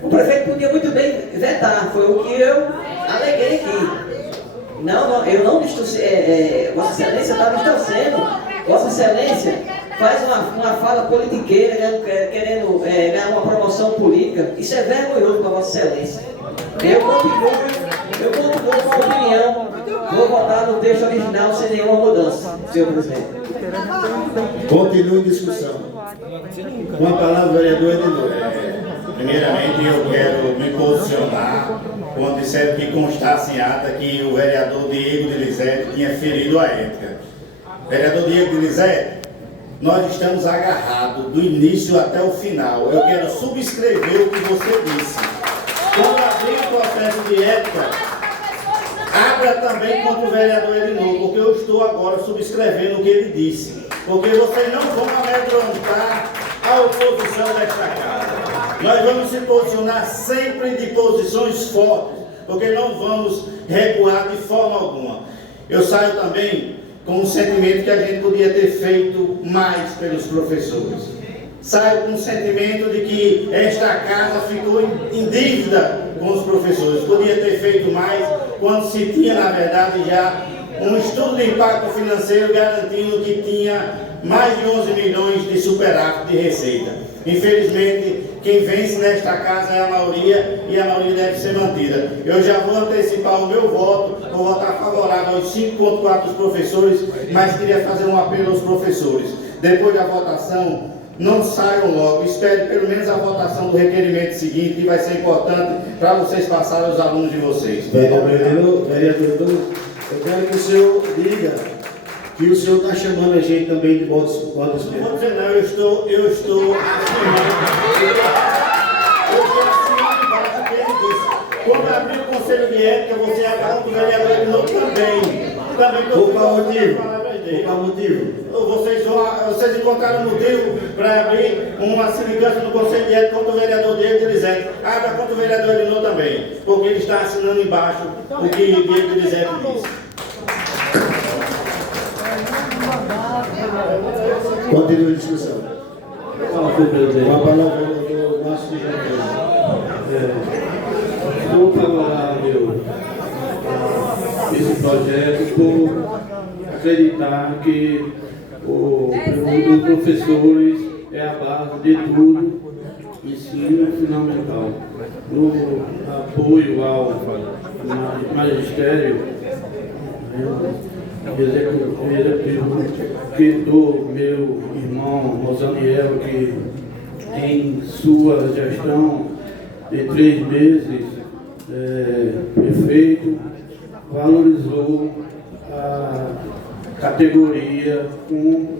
o prefeito podia muito bem vetar, foi o que eu aleguei aqui. Não, eu não distorci, Vossa Excelência está distorcendo. Vossa Excelência faz uma fala politiqueira, querendo ganhar uma promoção política. Isso é vergonhoso para Vossa Excelência. Eu continuo com a opinião. Vou votar no texto original sem nenhuma mudança, senhor presidente. Continue a discussão. Com a palavra, vereador Edilor. Primeiramente, eu quero me posicionar quando disseram que constasse em ata que o vereador Diego de Lisete tinha ferido a ética. Vereador Diego de Lisete, nós estamos agarrados do início até o final. Eu quero subscrever o que você disse. Quando abrir o processo de ética, abra também contra o vereador Edinor, porque eu estou agora subscrevendo o que ele disse. Porque vocês não vão amedrontar a oposição desta casa. Nós vamos se posicionar sempre de posições fortes, porque não vamos recuar de forma alguma. Eu saio também com o sentimento que a gente podia ter feito mais pelos professores. Saio com o sentimento de que esta casa ficou em dívida com os professores. Podia ter feito mais quando se tinha, na verdade, já um estudo de impacto financeiro garantindo que tinha mais de 11 milhões de superávit de receita. Infelizmente, quem vence nesta casa é a maioria e a maioria deve ser mantida. Eu já vou antecipar o meu voto, vou votar favorável aos 5,4 dos professores, mas queria fazer um apelo aos professores. Depois da votação, não saiam logo, espere pelo menos a votação do requerimento seguinte, que vai ser importante para vocês passarem aos alunos de vocês. Vereador, eu quero que o senhor diga que o senhor está chamando a gente também de modo Não, eu estou assinando embaixo o que ele disse. Quando abrir o Conselho de Ética, você acaba com o vereador Edinor também. Qual motivo? Vocês encontraram motivo para abrir uma sindicância no Conselho de Ética contra o vereador Diego de Lisete. Abra contra o vereador Edinor também, porque ele está assinando embaixo o que Diego de Lisete disse. Continue a discussão. Com a palavra do Márcio de Janeiro. Sou favorável a esse projeto por acreditar que os professores é a base de tudo, ensino fundamental. No apoio ao magistério executivo que do meu irmão Rosaniel, que em sua gestão de 3 meses, prefeito valorizou a categoria com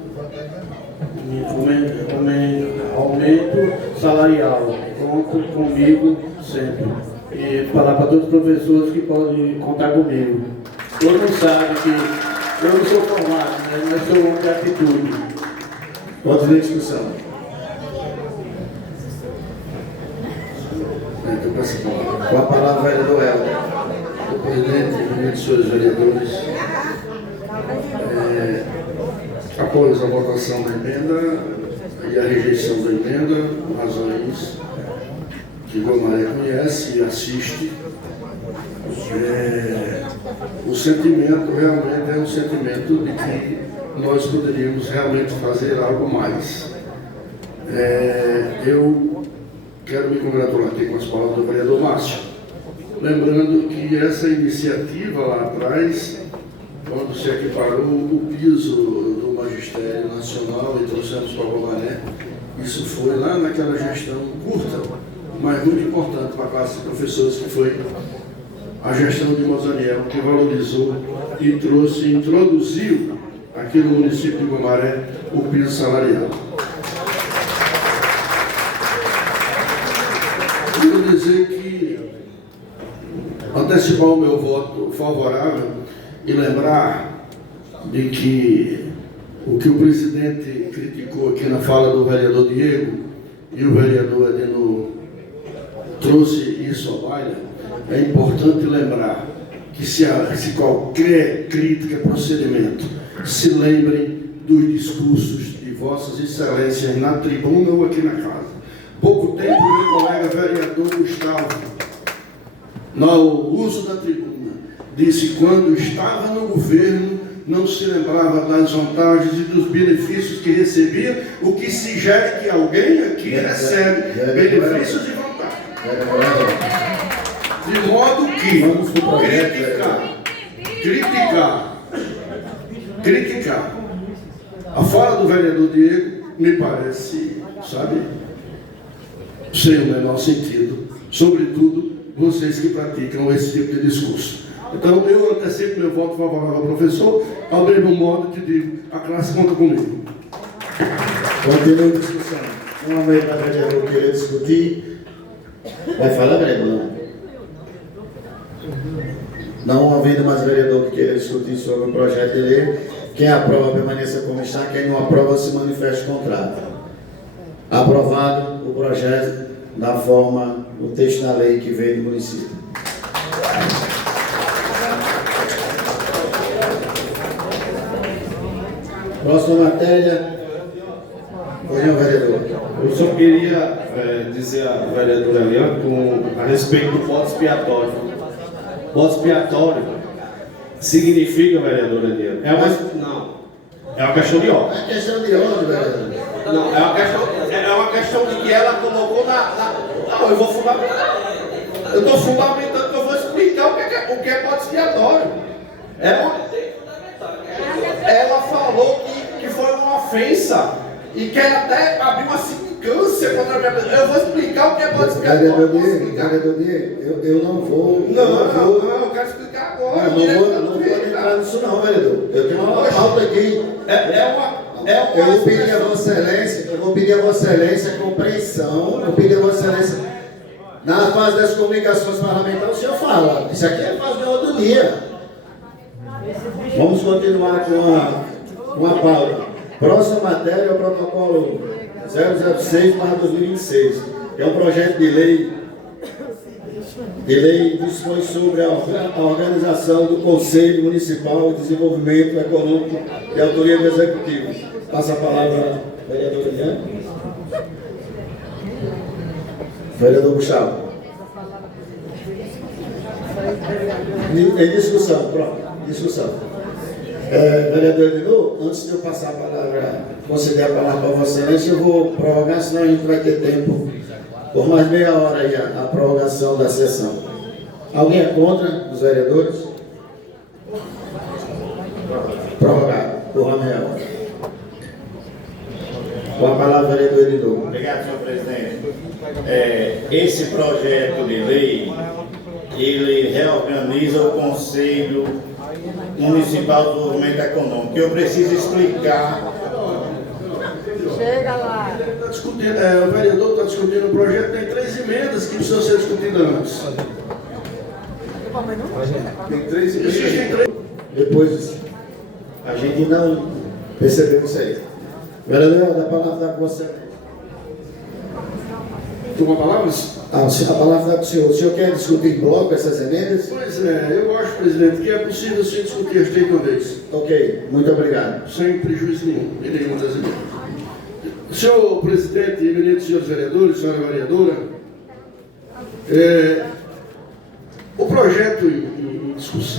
aumento salarial. Conto comigo sempre. E falar para todos os professores que podem contar comigo. Todo mundo sabe que eu não sou formado, né? Mas sou homem de atitude. Continue a discussão. Com a palavra, vereador Helder. Senhor presidente, senhores vereadores, após a votação da emenda e a rejeição da emenda, razões que Gomaré conhece e assiste, o sentimento realmente é um sentimento de que nós poderíamos realmente fazer algo mais. Eu quero me congratular aqui com as palavras do vereador Márcio, lembrando que essa iniciativa lá atrás, quando se equiparou o piso do Magistério Nacional e trouxemos para o Gomaré, isso foi lá naquela gestão curta, mas muito importante para a classe de professores, que foi a gestão de Rosaniel, que valorizou e introduziu aqui no município de Gomaré o piso salarial. Quero dizer que antecipar o meu voto favorável e lembrar de que o que o presidente criticou aqui na fala do vereador Diego e o vereador Edinor trouxe isso à baila. É importante lembrar que se qualquer crítica, procedimento, se lembrem dos discursos de Vossas Excelências na tribuna ou aqui na casa. Pouco tempo, meu colega vereador Gustavo, no uso da tribuna, disse que quando estava no governo não se lembrava das vantagens e dos benefícios que recebia, o que sugere que alguém aqui recebe benefícios e vantagens. De modo que criticar a fala do vereador Diego me parece, sabe, sem o menor sentido, sobretudo vocês que praticam esse tipo de discurso. Então eu antecipo meu voto favorável ao professor, ao mesmo modo que digo, a classe conta comigo. Continua a discussão. Não há meio para o vereador querer discutir. Vai falar, vereador? Não havendo mais vereador que queira discutir sobre o projeto de lei, quem aprova permaneça como está, quem não aprova se manifeste contrário. Aprovado o projeto da forma, o texto da lei que veio do município. Próxima matéria. Oi, vereador. Eu só queria dizer à vereadora Eliane a respeito do bode expiatório. Bode expiatório significa, vereadora Eliane, é uma questão de ordem. É questão de ordem, vereador. Não, é uma questão de que ela colocou Não, eu vou fundamentar. Eu estou fundamentando, eu vou explicar o que é bode expiatório. Ela falou que foi uma ofensa e quer até abrir uma sindicância contra a minha pessoa. Eu vou explicar o que é bode expiatório. Vereador, eu não vou. Não, eu quero explicar agora. Não vou entrar nisso não, vereador. Eu tenho uma pauta aqui. Eu vou pedir a Vossa Excelência compreensão. Eu pedir a Vossa Excelência, na fase das comunicações parlamentares, o senhor fala. Isso aqui é fase de outro dia. Vamos continuar com a pauta. Próxima matéria é o protocolo 006/2026, que é um projeto de lei que dispõe sobre a organização do Conselho Municipal de Desenvolvimento Econômico de autoria do Executivo. Passa a palavra à vereadora Eliane. Vereador Gustavo. Em discussão, pronto. Discussão. Vereador Edinô, antes de eu passar a palavra, conceder a palavra para Vossa Excelência, eu vou prorrogar, senão a gente vai ter tempo por mais meia hora aí a prorrogação da sessão. Alguém é contra os vereadores? Prorrogado por uma meia hora. Com a palavra, vereador Edinô. Obrigado, senhor presidente. Esse projeto de lei, ele reorganiza o Conselho Municipal de Desenvolvimento Econômico. Eu preciso explicar. Chega lá. O vereador está discutindo o projeto, tem 3 emendas que precisam ser discutidas antes. Tem 3 emendas. Depois, a gente não percebeu isso aí. Vereador, a palavra da Vossa Excelência. Toma palavras? A palavra da senhor. O senhor quer discutir em bloco essas emendas? Pois é, eu acho, presidente, que é possível sim discutir as 3 de uma vez. Ok, muito obrigado. Sem prejuízo nenhum, em nenhuma das emendas. Senhor presidente, eminentes senhores vereadores, senhora vereadora, o projeto em discussão